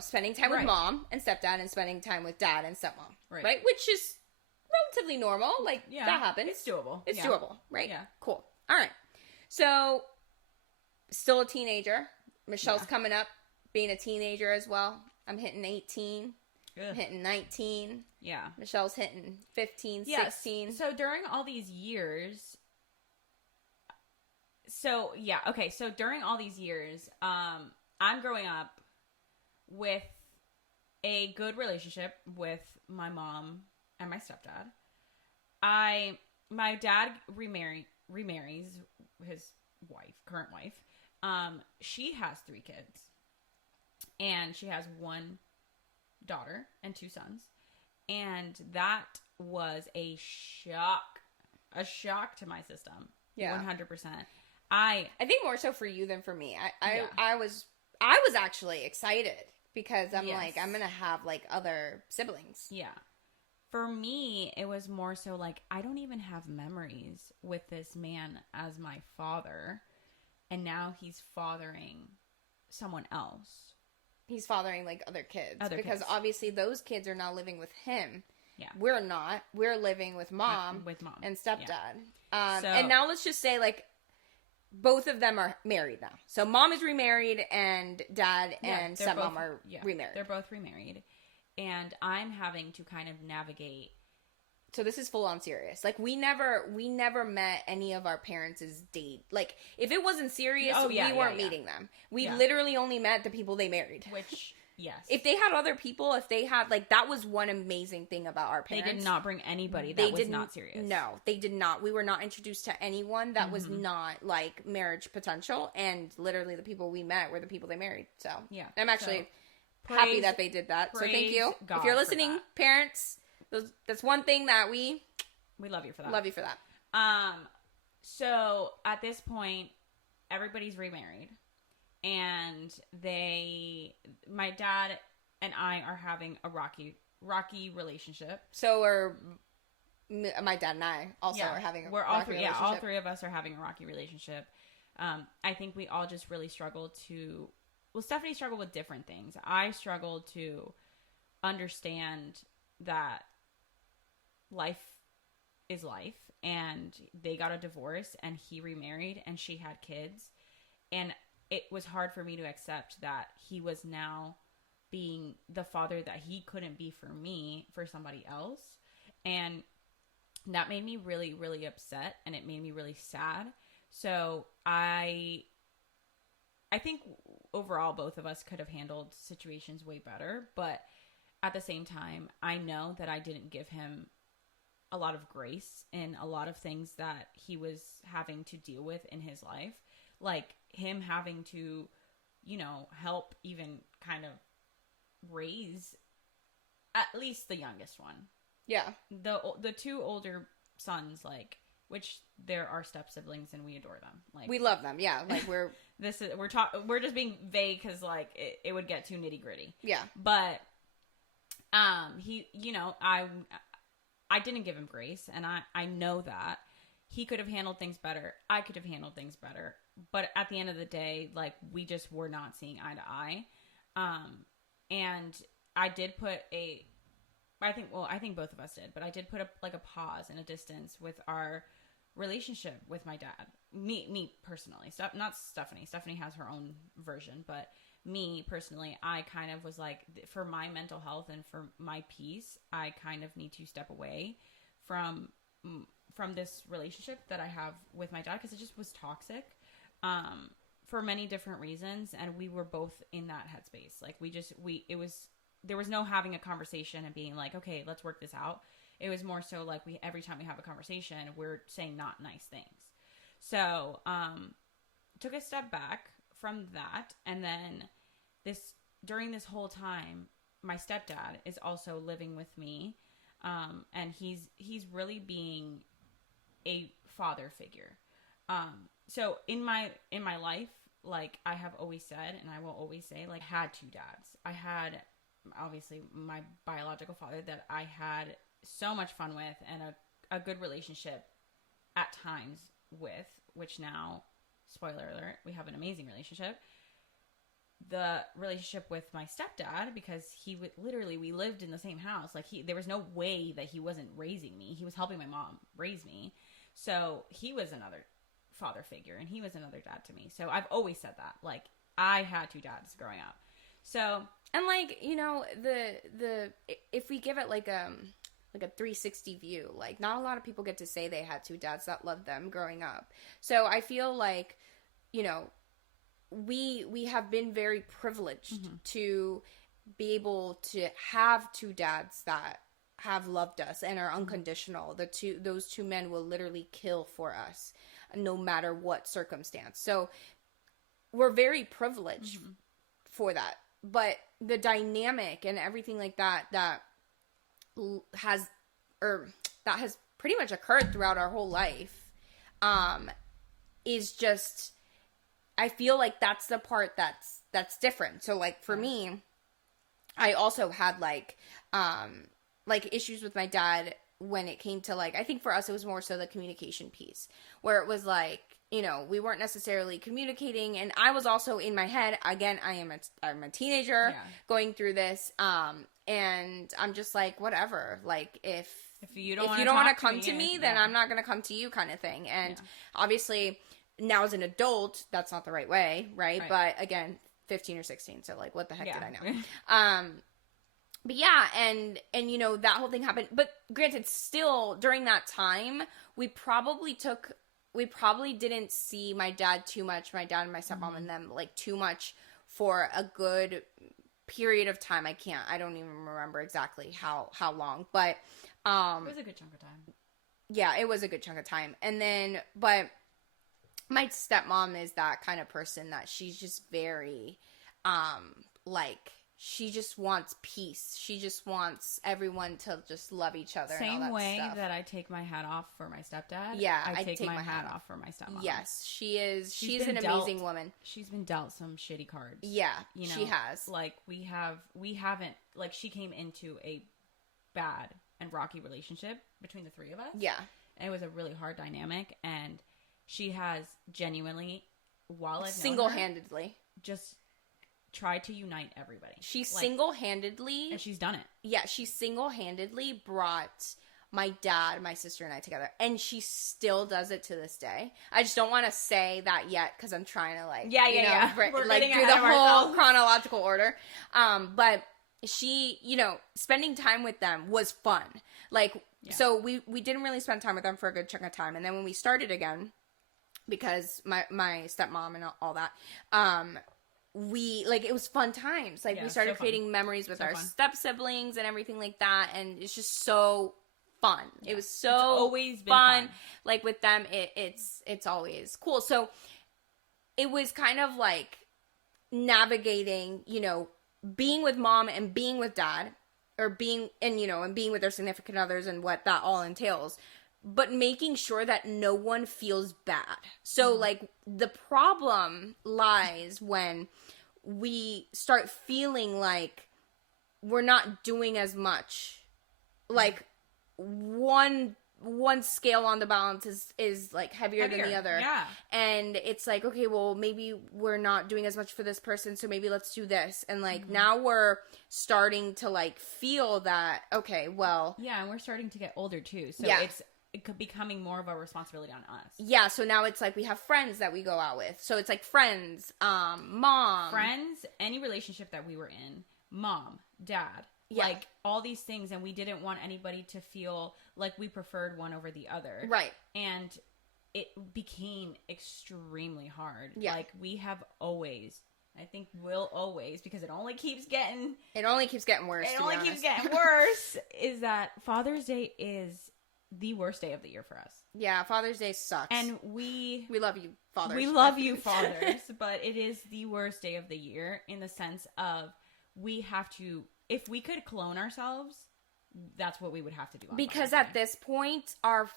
spending time with mom and stepdad and spending time with dad and stepmom, right? Which is relatively normal. Like, that happens. It's doable. It's doable, right? Yeah. Cool. All right. So, still a teenager. Michelle's coming up, being a teenager as well. I'm hitting 18. I'm hitting 19. Yeah. Michelle's hitting 15, 16. So, during all these years... So during all these years, I'm growing up with a good relationship with my mom and my stepdad. My dad remarries his current wife. She has 3 kids. And she has 1 daughter and 2 sons. And that was a shock to my system. Yeah. 100%. I think more so for you than for me. I was actually excited because I'm like, I'm gonna have like other siblings. Yeah. For me, it was more so like, I don't even have memories with this man as my father, and now he's fathering someone else. He's fathering like other kids because obviously those kids are now living with him. Yeah. We're not. We're living with mom and stepdad. Yeah. And now let's just say like both of them are married now. So mom is remarried and dad and stepmom are remarried. They're both remarried. And I'm having to kind of navigate. So this is full on serious. Like we never met any of our parents' date. Like if it wasn't serious, we weren't meeting them. We literally only met the people they married. Which, yes. If they had other people, like that was one amazing thing about our parents. They did not bring anybody that was not serious. No, they did not. We were not introduced to anyone that was not like marriage potential. And literally the people we met were the people they married. So yeah, I'm actually happy that they did that. So thank you. God, if you're listening, parents, that's one thing that we love you for that. Love you for that. So at this point, everybody's remarried. And my dad and I are having a rocky relationship. So are my dad and I also are having a rocky relationship. Yeah, all 3 of us are having a rocky relationship. I think we all just really struggle to... Well, Stephanie struggled with different things. I struggled to understand that life is life. And they got a divorce and he remarried and she had kids. And it was hard for me to accept that he was now being the father that he couldn't be for me, for somebody else. And that made me really, really upset, and it made me really sad. So I think overall both of us could have handled situations way better, but at the same time, I know that I didn't give him a lot of grace in a lot of things that he was having to deal with in his life. Like him having to, help even kind of raise at least the youngest one. Yeah. The 2 older sons, like, which they're our step siblings and we adore them. Like we love them. Yeah. Like we're just being vague because like it would get too nitty gritty. Yeah. But he, I didn't give him grace, and I know that. He could have handled things better. I could have handled things better. But at the end of the day, like, we just were not seeing eye to eye. And I did put I think both of us did, but I did put a pause and a distance with our relationship with my dad. Me personally. Not Stephanie. Stephanie has her own version, but me personally, I kind of was like, for my mental health and for my peace, I kind of need to step away from this relationship that I have with my dad, because it just was toxic for many different reasons, and we were both in that headspace. Like there was no having a conversation and being like, okay, let's work this out. It was more so like every time we have a conversation, we're saying not nice things. So took a step back from that, and then during this whole time, my stepdad is also living with me, and he's really being a father figure. So in my life, like I have always said, and I will always say, like, I had two dads. I had obviously my biological father that I had so much fun with and a good relationship at times with, which now, spoiler alert, we have an amazing relationship. The relationship with my stepdad, because he would literally, we lived in the same house. Like there was no way that he wasn't raising me. He was helping my mom raise me. So he was another father figure, and he was another dad to me. So I've always said that, like, I had two dads growing up. So, and like, you know, the if we give it like a 360 view, like not a lot of people get to say they had two dads that loved them growing up. So I feel like, you know, we have been very privileged to be able to have two dads that have loved us and are unconditional. Those two men will literally kill for us no matter what circumstance. So we're very privileged for that. But the dynamic and everything like that has pretty much occurred throughout our whole life is just, I feel like that's the part that's different. So like for me, I also had like issues with my dad when it came to, like, I think for us it was more so the communication piece, where it was like, you know, we weren't necessarily communicating, and I was also in my head, again, I'm a teenager going through this, and I'm just like, whatever, like if you don't want to come to me, then I'm not going to come to you, kind of thing. And obviously now as an adult, that's not the right way, right? But again, 15 or 16, so like, what the heck did I know? But yeah, and you know, that whole thing happened. But granted, still during that time, we probably didn't see my dad too much, my dad and my stepmom and them, like, too much for a good period of time. I don't even remember exactly how long, but it was a good chunk of time. Yeah, it was a good chunk of time. And then, but my stepmom is that kind of person that she's just very, like, she just wants peace. She just wants everyone to just love each other. Same and all that way stuff. That I take my hat off for my stepdad. Yeah, I take my hat off for my stepmom. Yes, she is. She's an amazing woman. She's been dealt some shitty cards. Yeah, you know, she has. Like we haven't, like, she came into a bad and rocky relationship between the three of us. Yeah, and it was a really hard dynamic, and she has genuinely, while I've single-handedly known her, just tried to unite everybody. She single-handedly, and she's done it. Yeah, she single-handedly brought my dad, my sister, and I together, and she still does it to this day. I just don't want to say that yet because I'm trying to like, We're like do the whole chronological order. But she, you know, spending time with them was fun. Like, so we didn't really spend time with them for a good chunk of time, and then when we started again, because my stepmom and all that, we, like, it was fun times. Like, we started creating memories with our step siblings and everything like that, and it's just so fun. It was so always been fun. Like, with them, it's always cool. So it was kind of like navigating, you know, being with mom and being with dad, or being with their significant others and what that all entails, but making sure that no one feels bad. So, like, the problem lies when we start feeling like we're not doing as much. Like, one scale on the balance is like heavier than the other. Yeah. And it's like, okay, well, maybe we're not doing as much for this person, so maybe let's do this. And like, now we're starting to like feel that, okay, well. Yeah, and we're starting to get older too. So becoming more of a responsibility on us. Yeah, so now it's like we have friends that we go out with. So it's like friends, mom. Friends, any relationship that we were in, mom, dad, Yeah. like all these things, and we didn't want anybody to feel like we preferred one over the other. Right. And it became extremely hard. Yeah. Like we have always, I think will always, because it only keeps getting worse. It only keeps getting worse, is that Father's Day is the worst day of the year for us. Yeah, Father's Day sucks. And we love you, fathers. We love you, fathers, but it is the worst day of the year in the sense of we have to, if we could clone ourselves, that's what we would have to do. Because at this point, our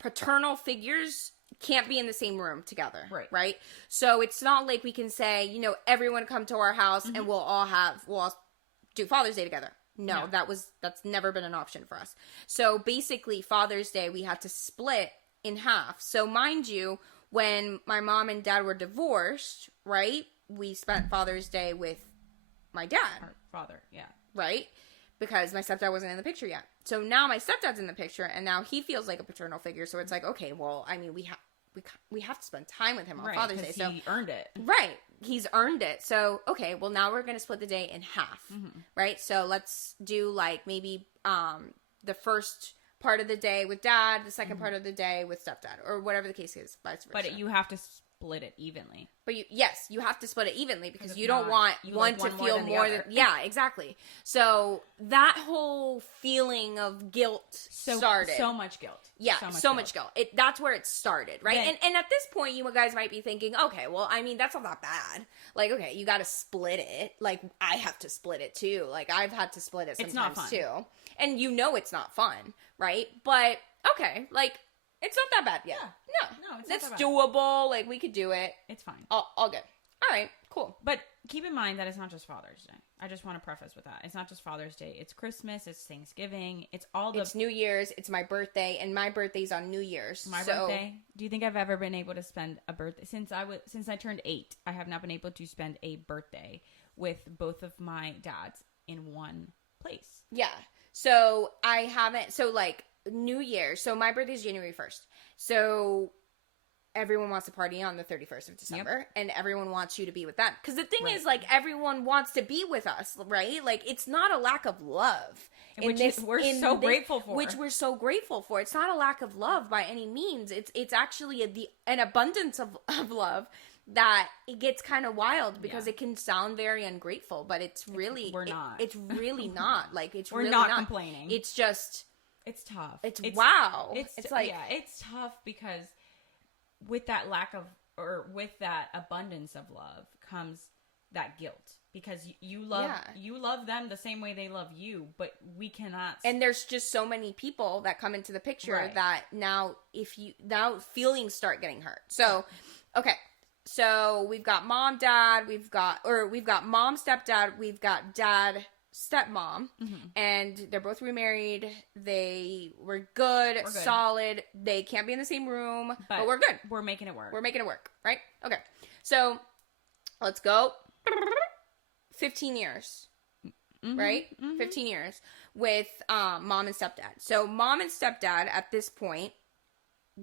paternal figures can't be in the same room together. Right? So it's not like we can say, everyone come to our house and we'll all do Father's Day together. No, that's never been an option for us. So basically, Father's Day, we had to split in half. So mind you, when my mom and dad were divorced, right, we spent Father's Day with my dad. Our father, yeah. Right? Because my stepdad wasn't in the picture yet. So now my stepdad's in the picture, and now he feels like a paternal figure. So it's like, okay, well, I mean, we have to spend time with him on Father's Day. So he earned it. Right. He's earned it. So, okay, well, now we're going to split the day in half, right? So let's do like maybe the first part of the day with dad, the second part of the day with stepdad, or whatever the case is, vice versa. But you have to split it evenly. But you have to split it evenly because you don't want one to feel more than yeah, exactly. So that whole feeling of guilt started. So much guilt. Yeah, so much guilt. That's where it started, right? And at this point, you guys might be thinking, okay, well, I mean, that's not that bad. Like, okay, you got to split it. Like, I have to split it too. Like, I've had to split it sometimes too. And it's not fun, right? But okay, like, it's not that bad yet. Yeah. No, it's not it's that bad. Doable. Like, we could do it. It's fine. All good. All right, cool. But keep in mind that it's not just Father's Day. I just want to preface with that. It's not just Father's Day. It's Christmas. It's Thanksgiving. It's New Year's. It's my birthday, and my birthday's on New Year's. My birthday. Do you think I've ever been able to spend a birthday since I turned 8? I have not been able to spend a birthday with both of my dads in one place. Yeah. So I haven't. So like New Year's. So my birthday is January 1st. So everyone wants to party on the 31st of December, and everyone wants you to be with them. Because the thing is, like, everyone wants to be with us, right? Like, it's not a lack of love. We're so grateful for. Which we're so grateful for. It's not a lack of love by any means. It's actually an abundance of love that it gets kind of wild because it can sound very ungrateful, but it's really... We're not. It's really not. Like, it's we're really not complaining. It's just... It's tough. It's wow. It's like... Yeah, it's tough because... with that with that abundance of love comes that guilt because you love them the same way they love you, but we cannot. And there's just so many people that come into the picture that now feelings start getting hurt. So, okay. So we've got mom, dad, we've got mom, stepdad, we've got dad, stepmom, and they're both remarried. They were good, solid. They can't be in the same room, but we're good. We're making it work. We're making it work, right? Okay. So let's go. 15 years, right? 15 years with mom and stepdad. So mom and stepdad at this point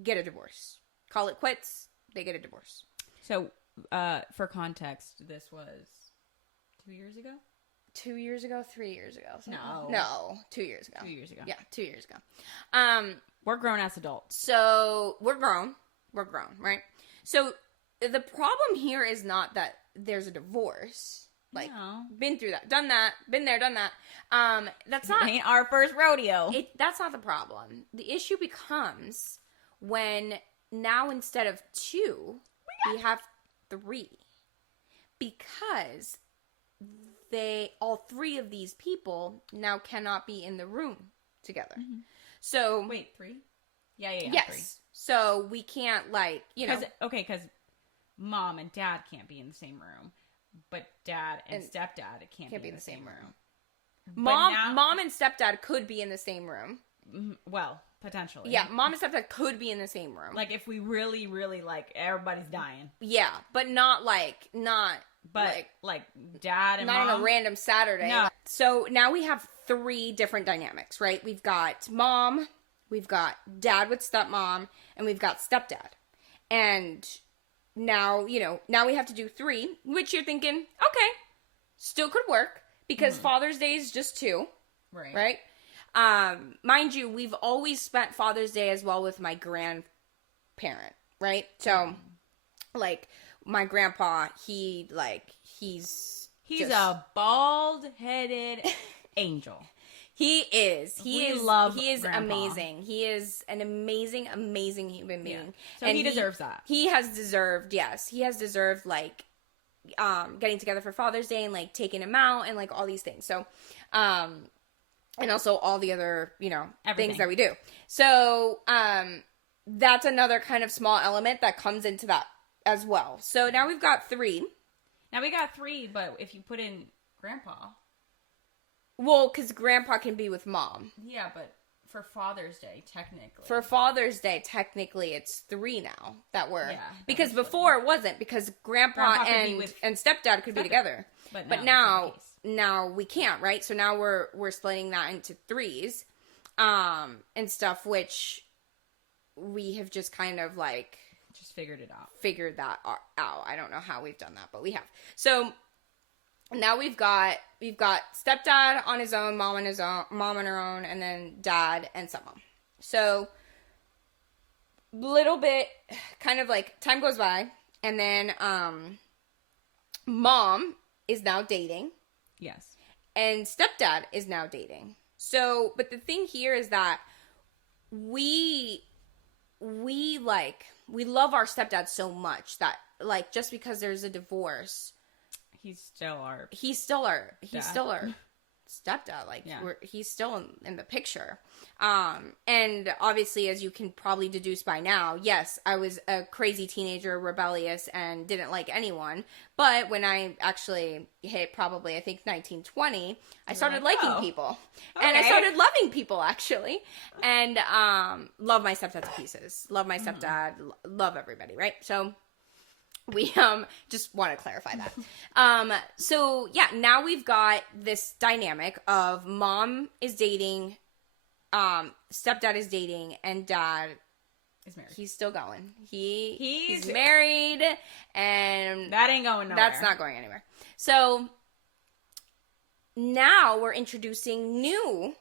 get a divorce. Call it quits. They get a divorce. So for context, this was 2 years ago? 2 years ago, 3 years ago. No, 2 years ago. 2 years ago. Yeah, 2 years ago. We're grown as adults. So we're grown, right? So the problem here is not that there's a divorce. Like, been through that, done that, been there, done that. That's not... It ain't our first rodeo. That's not the problem. The issue becomes when now instead of 2, we have 3. Because... all 3 of these people now cannot be in the room together. So wait, 3? Yeah. Yes. 3. So we can't because mom and dad can't be in the same room, but dad and stepdad can't be in the same room. Mom and stepdad could be in the same room. Well, potentially. Yeah, mom and stepdad could be in the same room. Like if we really, really everybody's dying. Yeah, but not dad and mom. Not on a random Saturday. No. So now we have 3 different dynamics, right? We've got mom, we've got dad with stepmom, and we've got stepdad. And now, now we have to do 3, which you're thinking, okay, still could work because Father's Day is just 2, right? Mind you, we've always spent Father's Day as well with my grandparent, right? So, like, my grandpa, he's just a bald-headed angel. He is. He is Grandpa. amazing. He is an amazing, amazing human being. Yeah. So and he deserves that. He has deserved, yes. He has deserved, like, getting together for Father's Day and, like, taking him out and, like, all these things. So, and also all the other, things that we do. So, that's another kind of small element that comes into that as well. So now we've got 3. Now we got 3, but if you put in grandpa. Well, because grandpa can be with mom. Yeah, but for Father's Day, technically. For Father's Day, technically, it's 3 now that we're... Yeah. Because before it wasn't, because grandpa and stepdad could be together. But now we can't, right? So now we're splitting that into 3s and stuff, which we have just kind of, like... Just figured that out. I don't know how we've done that, but we have. So... Now we've got stepdad on his own, mom on her own, and then dad and stepmom. So little bit kind of like time goes by, and then mom is now dating. Yes. And stepdad is now dating. So, but the thing here is that we love our stepdad so much that, like, just because there's a divorce, he's still our stepdad. Like, he's still in the picture. And obviously, as you can probably deduce by now, yes, I was a crazy teenager, rebellious, and didn't like anyone. But when I actually hit probably, I think, 19, 20, I started liking people. Okay. And I started loving people, actually. And love my stepdad to pieces. Love my stepdad. Love everybody, right? So... We just want to clarify that. So yeah, now we've got this dynamic of mom is dating, stepdad is dating, and dad is married. He's still going. He's married, and that ain't going nowhere. That's not going anywhere. So now we're introducing new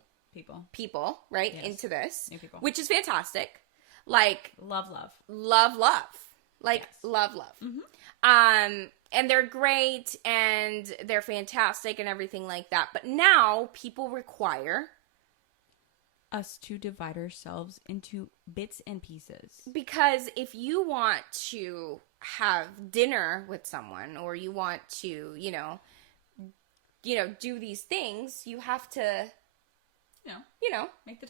people, right, into this, new people, which is fantastic. Like love. Like, yes. love. And they're great, and they're fantastic, and everything like that. But now, people require... us to divide ourselves into bits and pieces. Because if you want to have dinner with someone, or you want to, do these things, you have to... make the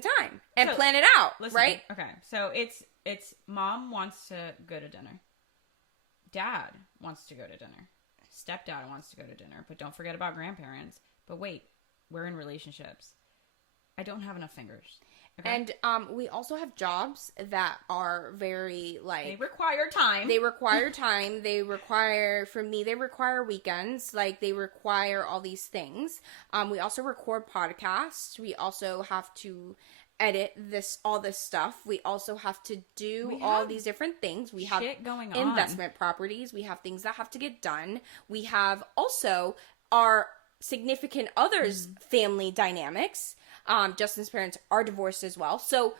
time and plan it out, right? Okay, so it's mom wants to go to dinner, dad wants to go to dinner, stepdad wants to go to dinner, but don't forget about grandparents. But wait, we're in relationships. I don't have enough fingers. Okay? And we also have jobs that are very, like... They require time. They require weekends. Like, they require all these things. We also record podcasts. We also have to edit all this stuff. We also have to do all these different things. We have shit going on. Investment properties. We have things that have to get done. We have also our significant others' family dynamics. Justin's parents are divorced as well. So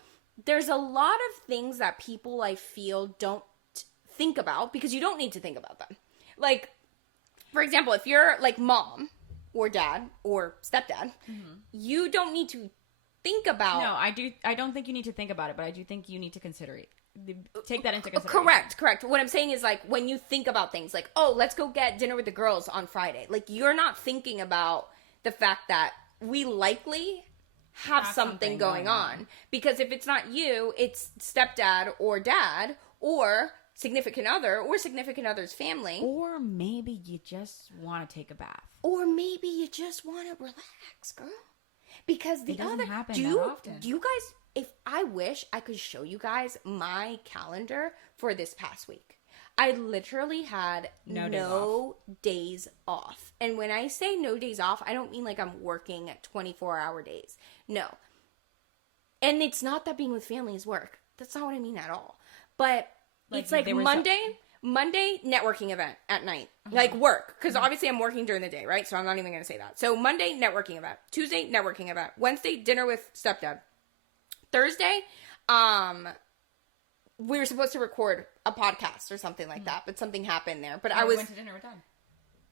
there's a lot of things that people, I feel, don't think about because you don't need to think about them. Like, for example, if you're like mom or dad or stepdad, you don't need to think about... No, I don't think you need to think about it, but I do think you need to consider it. Take that into consideration. Correct. What I'm saying is, like, when you think about things like, oh, let's go get dinner with the girls on Friday. Like, you're not thinking about the fact that we likely... have something going on. Because if it's not you, it's stepdad or dad or significant other or significant other's family. Or maybe you just want to take a bath. Or maybe you just want to relax, girl. Because it doesn't happen do often. you guys, I wish I could show you guys my calendar for this past week. I literally had no days off. And when I say no days off, I don't mean like I'm working at 24-hour days. No. And it's not that being with family is work. That's not what I mean at all. But it's like Monday networking event at night. Like work. Because obviously I'm working during the day, right? So I'm not even going to say that. So Monday, networking event. Tuesday, networking event. Wednesday, dinner with stepdad. Thursday, we were supposed to record a podcast or something like that. But something happened there. But we went to dinner with Dad.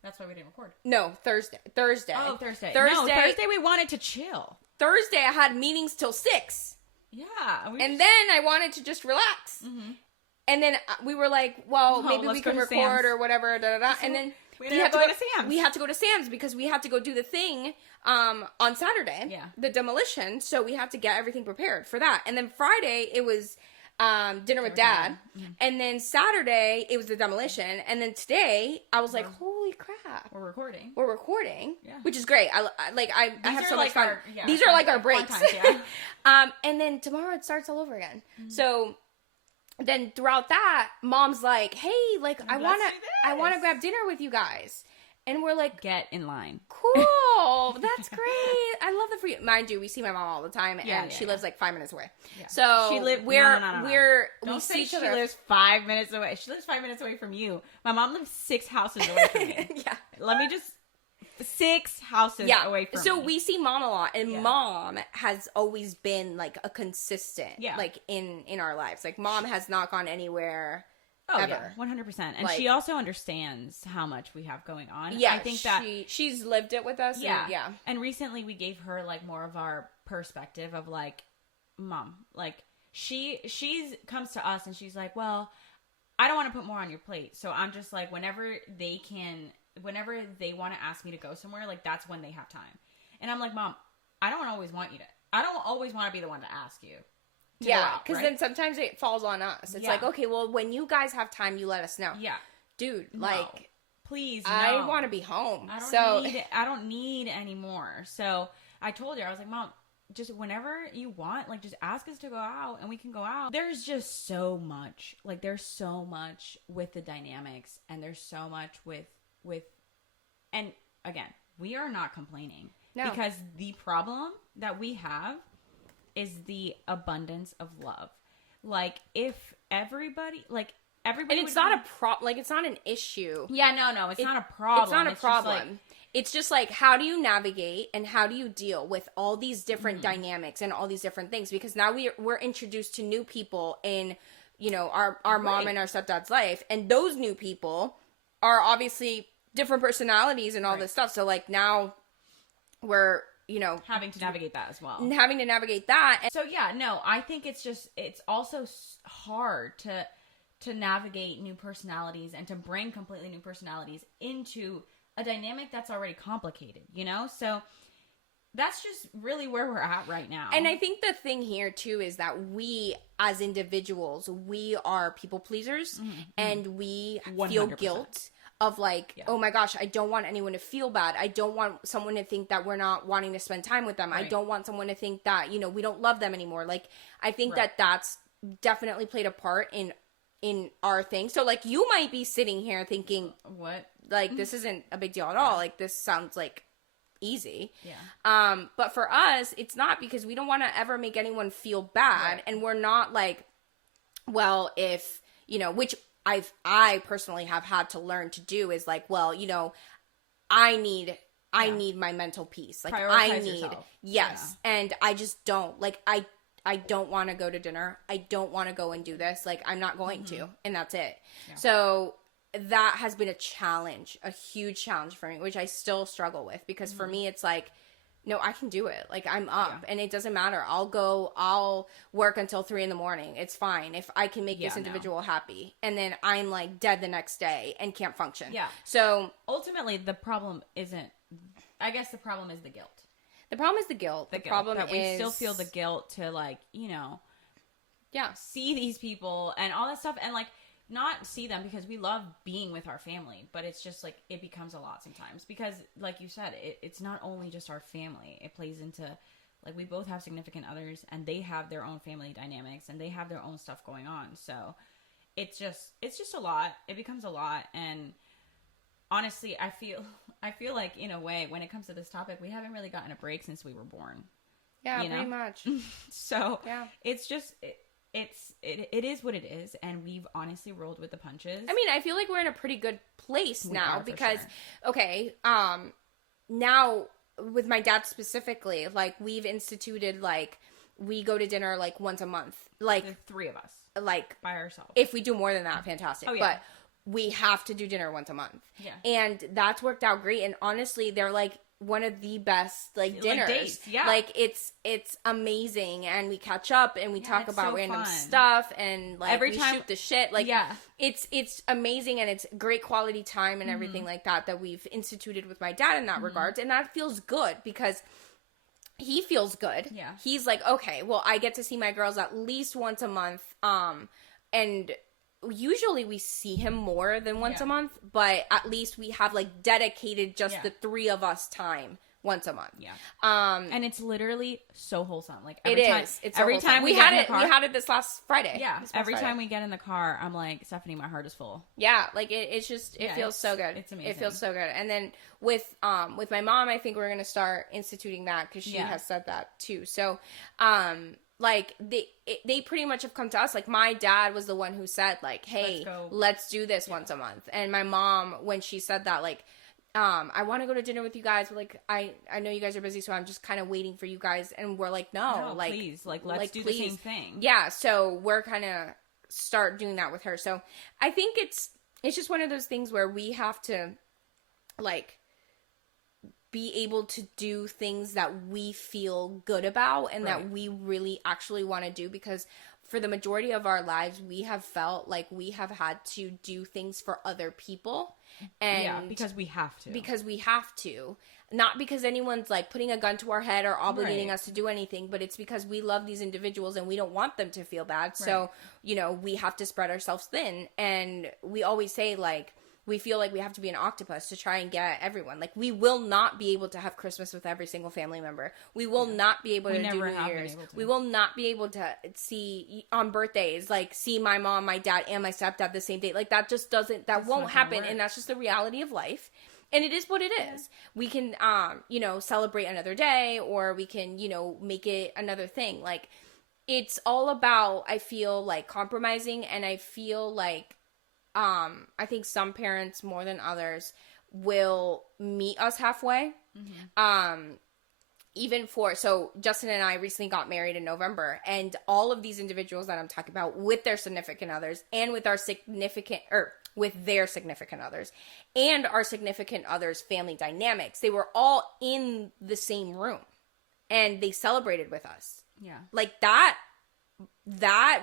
That's why we didn't record. No, Thursday. Oh, Thursday. No, Thursday we wanted to chill. Thursday I had meetings till 6. Yeah. And then I wanted to just relax. Mm-hmm. And then we were like, well, maybe we can record or whatever. Da, da, da. And then we had to go to Sam's. We had to go to Sam's because we had to go do the thing on Saturday. Yeah. The demolition. So we had to get everything prepared for that. And then Friday it was dinner with Dad. Mm-hmm. And then Saturday it was the demolition. And then today I was like, holy crap. We're recording. Yeah. Which is great. I have so much fun. These are like our breaks. Times, yeah. And then tomorrow it starts all over again. Mm-hmm. So then throughout that, Mom's like, hey, like I wanna grab dinner with you guys. And we're like, get in line. Cool. That's great. I love that for you. Mind you, we see my mom all the time and she lives like 5 minutes away. Yeah. So she lives we see each other. She lives 5 minutes away. She lives 5 minutes away from you. My mom lives 6 houses away from me. Yeah. Let me just 6 houses away from me. So we see Mom a lot, and Mom has always been like a consistent like in our lives. Like Mom has not gone anywhere. Oh, ever. Yeah, 100%. And she also understands how much we have going on. Yeah, I think that she's lived it with us. Yeah. And, and recently we gave her like more of our perspective of like, Mom, like she's comes to us and she's like, well, I don't want to put more on your plate. So I'm just like, whenever they want to ask me to go somewhere, like that's when they have time. And I'm like, Mom, I don't always want to be the one to ask you. Yeah, because then sometimes it falls on us. It's like, okay, well, when you guys have time, you let us know. Yeah. Dude, no. like, please, I want to be home. I don't need any more. So I told her, I was like, Mom, just whenever you want, like, just ask us to go out and we can go out. There's just so much. Like, there's so much with the dynamics and there's so much with, and again, we are not complaining. No. Because the problem that we have is the abundance of love. Like, if everybody, and it's not a problem. Like, it's not an issue. Yeah, no, it's not a problem. It's not a problem. It's just like, how do you navigate and how do you deal with all these different dynamics and all these different things? Because now we're introduced to new people in, you know, our mom and our stepdad's life, and those new people are obviously different personalities and all this stuff. So like now we're, you know, having to navigate that as well. And so yeah, no, I think it's also hard to navigate new personalities and to bring completely new personalities into a dynamic that's already complicated, you know? So that's just really where we're at right now. And I think the thing here too is that we as individuals, we are people pleasers, and we 100%. Feel guilt of like, oh my gosh, I don't want anyone to feel bad. I don't want someone to think that we're not wanting to spend time with them. Right. I don't want someone to think that, you know, we don't love them anymore. Like, I think that that's definitely played a part in our thing. So like, you might be sitting here thinking, what? Like, this isn't a big deal at all. Like, this sounds like easy. Yeah. But for us, it's not, because we don't want to ever make anyone feel bad. Right. And we're not like, well, if, you know, which I personally have had to learn to do is like, well, you know, I need my mental peace. Like, I need yourself. Yes. Yeah. And I just don't like, I don't want to go to dinner. I don't want to go and do this. Like, I'm not going to, and that's it. Yeah. So that has been a challenge, a huge challenge for me, which I still struggle with, because for me, it's like, no, I can do it. Like, I'm up and it doesn't matter. I'll work until 3 a.m. It's fine. If I can make this individual happy, and then I'm like dead the next day and can't function. Yeah. So ultimately the problem isn't, I guess the problem is the guilt. The problem is the guilt. The problem is we still feel the guilt to, like, you know, see these people and all that stuff, and like, not see them because we love being with our family, but it's just like, it becomes a lot sometimes because, like you said, it's not only just our family. It plays into, like, we both have significant others and they have their own family dynamics and they have their own stuff going on. So it's just a lot. It becomes a lot. And honestly, I feel like, in a way, when it comes to this topic, we haven't really gotten a break since we were born. Yeah, you know? pretty much. So Yeah. it's just it is what it is, and we've honestly rolled with the punches. I mean, I feel like we're in a pretty good place now are, for because, sure. okay, now with my dad specifically, like we've instituted like we go to dinner like once a month, like The three of us, like by ourselves. if we do more than that, fantastic. Oh, yeah. But we have to do dinner once a month. Yeah. And that's worked out great. And honestly, they're like one of the best like dinners. dates, yeah. Like it's amazing, and we catch up and we talk it's about so random fun. stuff, and like Every we time- shoot the shit. Like Yeah. it's amazing, and it's great quality time and everything like that we've instituted with my dad in that regards, and that feels good because he feels good. Yeah. He's like, okay, well, I get to see my girls at least once a month. And usually we see him more than once a month, but at least we have like dedicated just the three of us time once a month. Yeah. And And it's literally so wholesome. Like it every time, is. It's every so time wholesome. we had get in it. the car, We had it this last Friday. yeah. This past Every Friday. time we get in the car, I'm like, Stephanie, my heart is full. Yeah, like it's just it Yeah, feels so good. it's It amazing. feels so good. And then with my mom, I think we're gonna start instituting that because she Yeah. has said that too. So like they pretty much have come to us. Like my dad was the one who said like, hey, let's do this once a month. And my mom, when she said that, like I want to go to dinner with you guys, but like I know you guys are busy, so I'm just kind of waiting for you guys. And we're like, no, like please, like let's do please. the same thing. Yeah, so we're kind of start doing that with her. So I think it's just one of those things where we have to like be able to do things that we feel good about and that we really actually want to do, because for the majority of our lives we have felt like we have had to do things for other people, and because we have to. Not because anyone's like putting a gun to our head or obligating us to do anything, but it's because we love these individuals and we don't want them to feel bad. So, you know, we have to spread ourselves thin. And we always say like, we feel like we have to be an octopus to try and get everyone. Like, we will not be able to have Christmas with every single family member. We will not be able to do New Year's. We will not be able to see on birthdays, like see my mom, my dad, and my stepdad the same day. Like that just doesn't, that won't happen. And that's just the reality of life. And it is what it is. We can, you know, celebrate another day, or we can, you know, make it another thing. Like, it's all about, I feel like, compromising. And I feel like, I think some parents more than others will meet us halfway. Even so Justin and I recently got married in November, and all of these individuals that I'm talking about with their significant others and with their significant others and our significant others' family dynamics, they were all in the same room and they celebrated with us. Yeah. Like that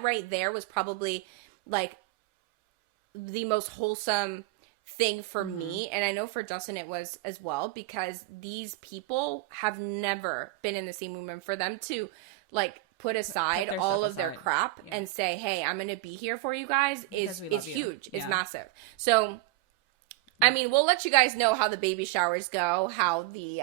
right there was probably like the most wholesome thing for me, and I know for Justin it was as well, because these people have never been in the same room, and for them to like put aside all of their crap and say, hey, I'm gonna be here for you guys is huge, is massive. So I mean, we'll let you guys know how the baby showers go, how the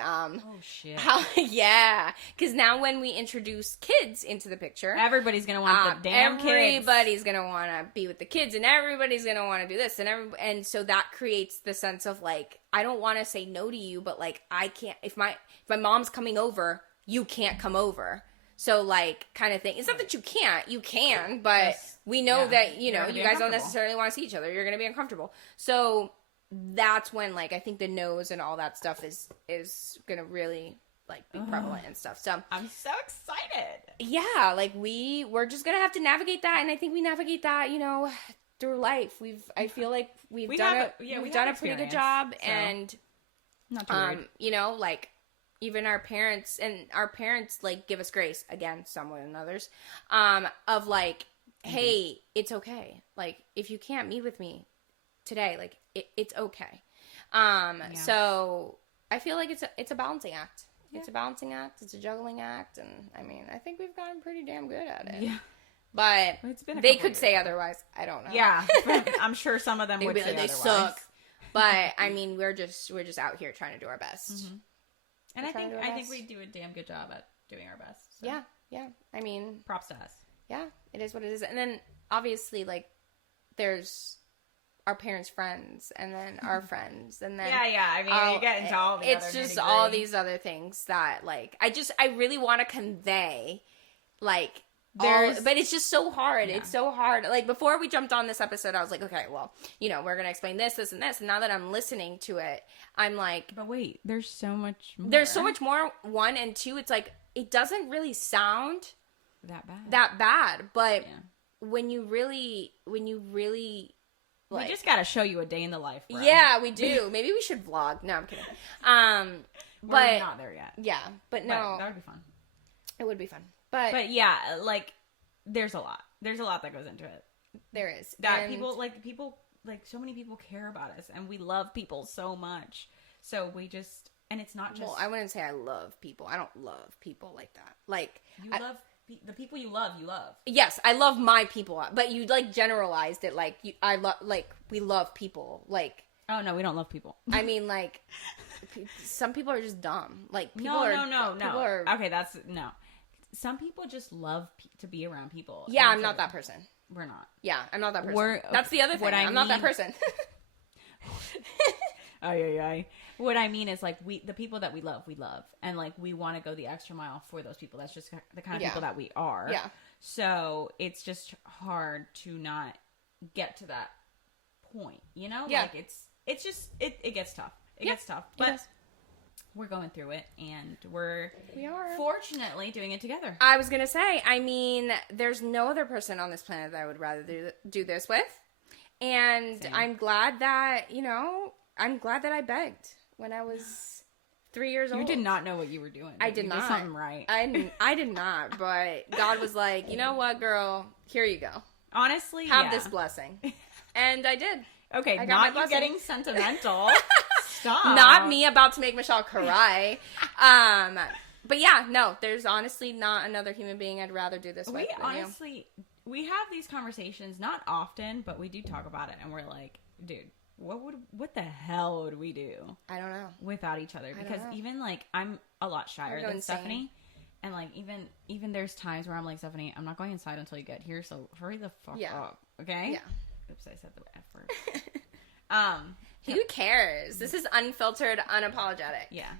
because now when we introduce kids into the picture, everybody's gonna want the damn kids. Everybody's gonna want to be with the kids, and everybody's gonna want to do this, and so that creates the sense of like, I don't want to say no to you, but like I can't, if my mom's coming over, you can't come over. So like kind of thing. It's not that you can't, you can, but we know that you know you guys don't necessarily want to see each other. You're gonna be uncomfortable. So that's when like I think the no's and all that stuff is gonna really like be prevalent and stuff. So I'm so excited. Yeah, like we're just gonna have to navigate that, and I think we navigate that, you know, through life. I feel like we've done a pretty good job, so and not too worried. You know, like even our parents like give us grace, again, some more than others, of like, hey, it's okay. Like if you can't meet with me today, like it's okay. So I feel like it's a balancing act. Yeah. It's a balancing act. It's a juggling act, and I mean, I think we've gotten pretty damn good at it. Yeah, but they could say otherwise. I don't know. Yeah, I'm sure some of them would say like, they otherwise. suck. But I mean, we're just out here trying to do our best. And I think we do a damn good job at doing our best. So. Yeah. I mean, props to us. Yeah, it is what it is. And then obviously, like, there's our parents' friends, and then our friends, and then yeah. I mean, you get into all the it's other just nitty-gritty. all these other things that like I really want to convey, like. But it's just so hard. Yeah. It's so hard. Like, before we jumped on this episode, I was like, okay, well, you know, we're going to explain this, this, and this. And now that I'm listening to it, I'm like... But wait, there's so much more. There's so much more, one, and two, it's like, it doesn't really sound... That bad. But when you really... Like, we just got to show you a day in the life, bro. Yeah, we do. Maybe we should vlog. No, I'm kidding. We're not there yet. Yeah, but no. That would be fun. It would be fun. But yeah, like, there's a lot. There's a lot that goes into it. There is. That so many people care about us, and we love people so much. So we just, and it's not just... Well, I wouldn't say I love people. I don't love people like that. Like... love the people you love, you love. Yes, I love my people, but you, like, generalized it, like, we love people, like... Oh, no, we don't love people. I mean, like, some people are just dumb. Like, people no. Okay, no. Some people just love to be around people. Yeah, I'm not that person. We're not. Yeah, I'm not that person. That's the other thing. I'm not that person. What I mean is, like, the people that we love. And, like, we want to go the extra mile for those people. That's just the kind of people that we are. Yeah. So, it's just hard to not get to that point, you know? Yeah. Like, it's just, it gets tough. It gets tough. But we're going through it, and we are fortunately doing it together. I was gonna say, I mean, there's no other person on this planet that I would rather do this with, and same. I'm glad that I begged when I was 3 years old. You did not know what you were doing. I did not. You did something right. I did not, but God was like, you know what, girl, here you go. Honestly, have this blessing, and I did. Okay, not you getting sentimental. Stop. Not me about to make Michelle cry. But yeah, no, there's honestly not another human being I'd rather do this with than you. We have these conversations, not often, but we do talk about it, and we're like, dude, what the hell would we do? I don't know. Without each other. Because even, like, I'm a lot shyer than Stephanie. And, like, even there's times where I'm like, Stephanie, I'm not going inside until you get here, so hurry the fuck up, okay? Yeah. Oops, I said the F word. Who cares? This is unfiltered, unapologetic. Yeah.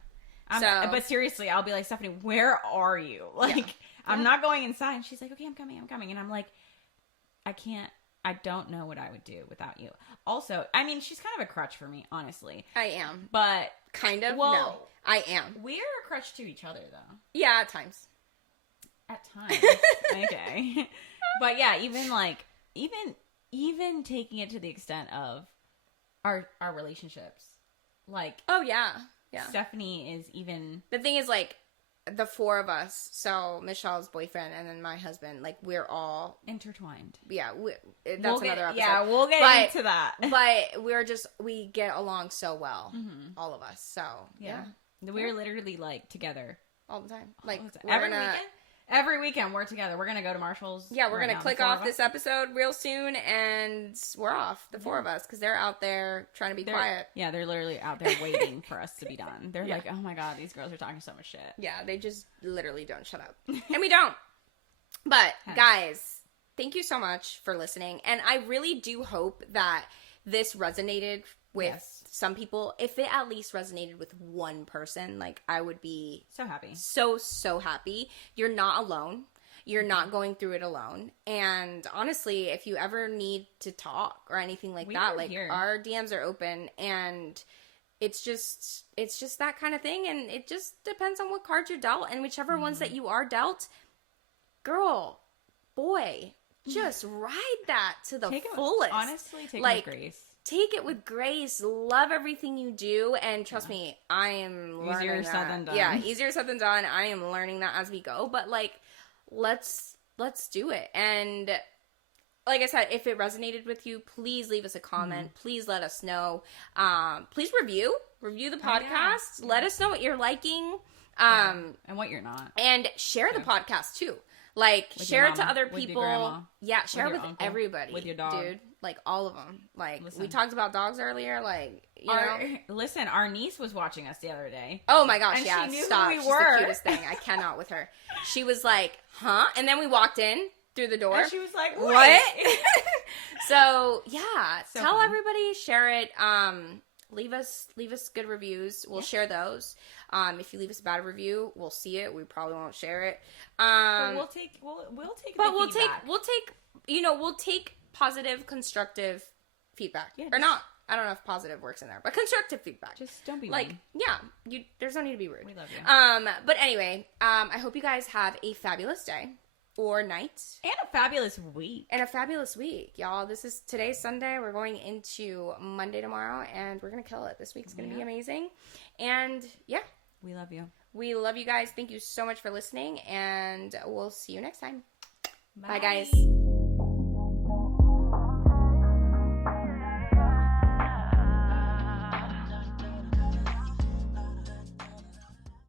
But seriously, I'll be like, Stephanie, where are you? Like, I'm not going inside. And she's like, okay, I'm coming. And I'm like, I don't know what I would do without you. Also, I mean, she's kind of a crutch for me, honestly. I am. But. Kind of? Well, no. I am. We're a crutch to each other, though. Yeah, at times. Okay. But yeah, even like, even taking it to the extent of our relationships. Like. Oh, yeah. Yeah. Stephanie is even. The thing is, like, the four of us, so Michelle's boyfriend and then my husband, like, we're all intertwined. Yeah, that's another episode. Yeah, we'll get into that. But we get along so well, all of us. So yeah. We're literally like together all the time. Like every weekend we're together. We're gonna go to Marshall's. Yeah, we're gonna click off this episode real soon, and we're off, the four of us, because they're out there trying to be quiet. Yeah, they're literally out there waiting for us to be done. They're like, oh my god, these girls are talking so much shit. Yeah, they just literally don't shut up, and we don't. But guys, thank you so much for listening, and I really do hope that this resonated with some people. If it at least resonated with one person, like, I would be so happy. So happy. You're not alone. You're not going through it alone. And honestly, if you ever need to talk or anything like that, like, our DMs are open, and it's just that kind of thing. And it just depends on what cards you're dealt, and whichever ones that you are dealt, girl, boy, just ride that to the fullest. Honestly, take it with grace. Take it with grace. Love everything you do. And trust me, I am learning easier said than done. Yeah, easier said than done. I am learning that as we go. But, like, let's do it. And like I said, if it resonated with you, please leave us a comment. Please let us know. Please review the podcast. Let us know what you're liking. And what you're not. And share the podcast, too. Like, share it to other people. Yeah, share it with everybody. With your dog. Dude, like, all of them. Like, we talked about dogs earlier. Like, you know. Listen, our niece was watching us the other day. Oh, my gosh, and yeah. She knew stop. Who we She's were. the cutest thing. I cannot with her. She was like, huh? And then we walked in through the door. And she was like, what? So yeah, So tell fun. everybody, share it. Leave us good reviews. We'll share those. If you leave us a bad review, we'll see it. We probably won't share it. But we'll take But the feedback. we'll take positive, constructive feedback. Yeah, Or not. I don't know if positive works in there, but constructive feedback. Just don't be like, mean. yeah, there's no need to be rude. We love you. But anyway, I hope you guys have a fabulous day or night. And a fabulous week. And a fabulous week, y'all. Today's Sunday. We're going into Monday tomorrow, and we're going to kill it. This week's going to be amazing. And, yeah. We love you. We love you guys. Thank you so much for listening, and we'll see you next time. Bye, Bye guys.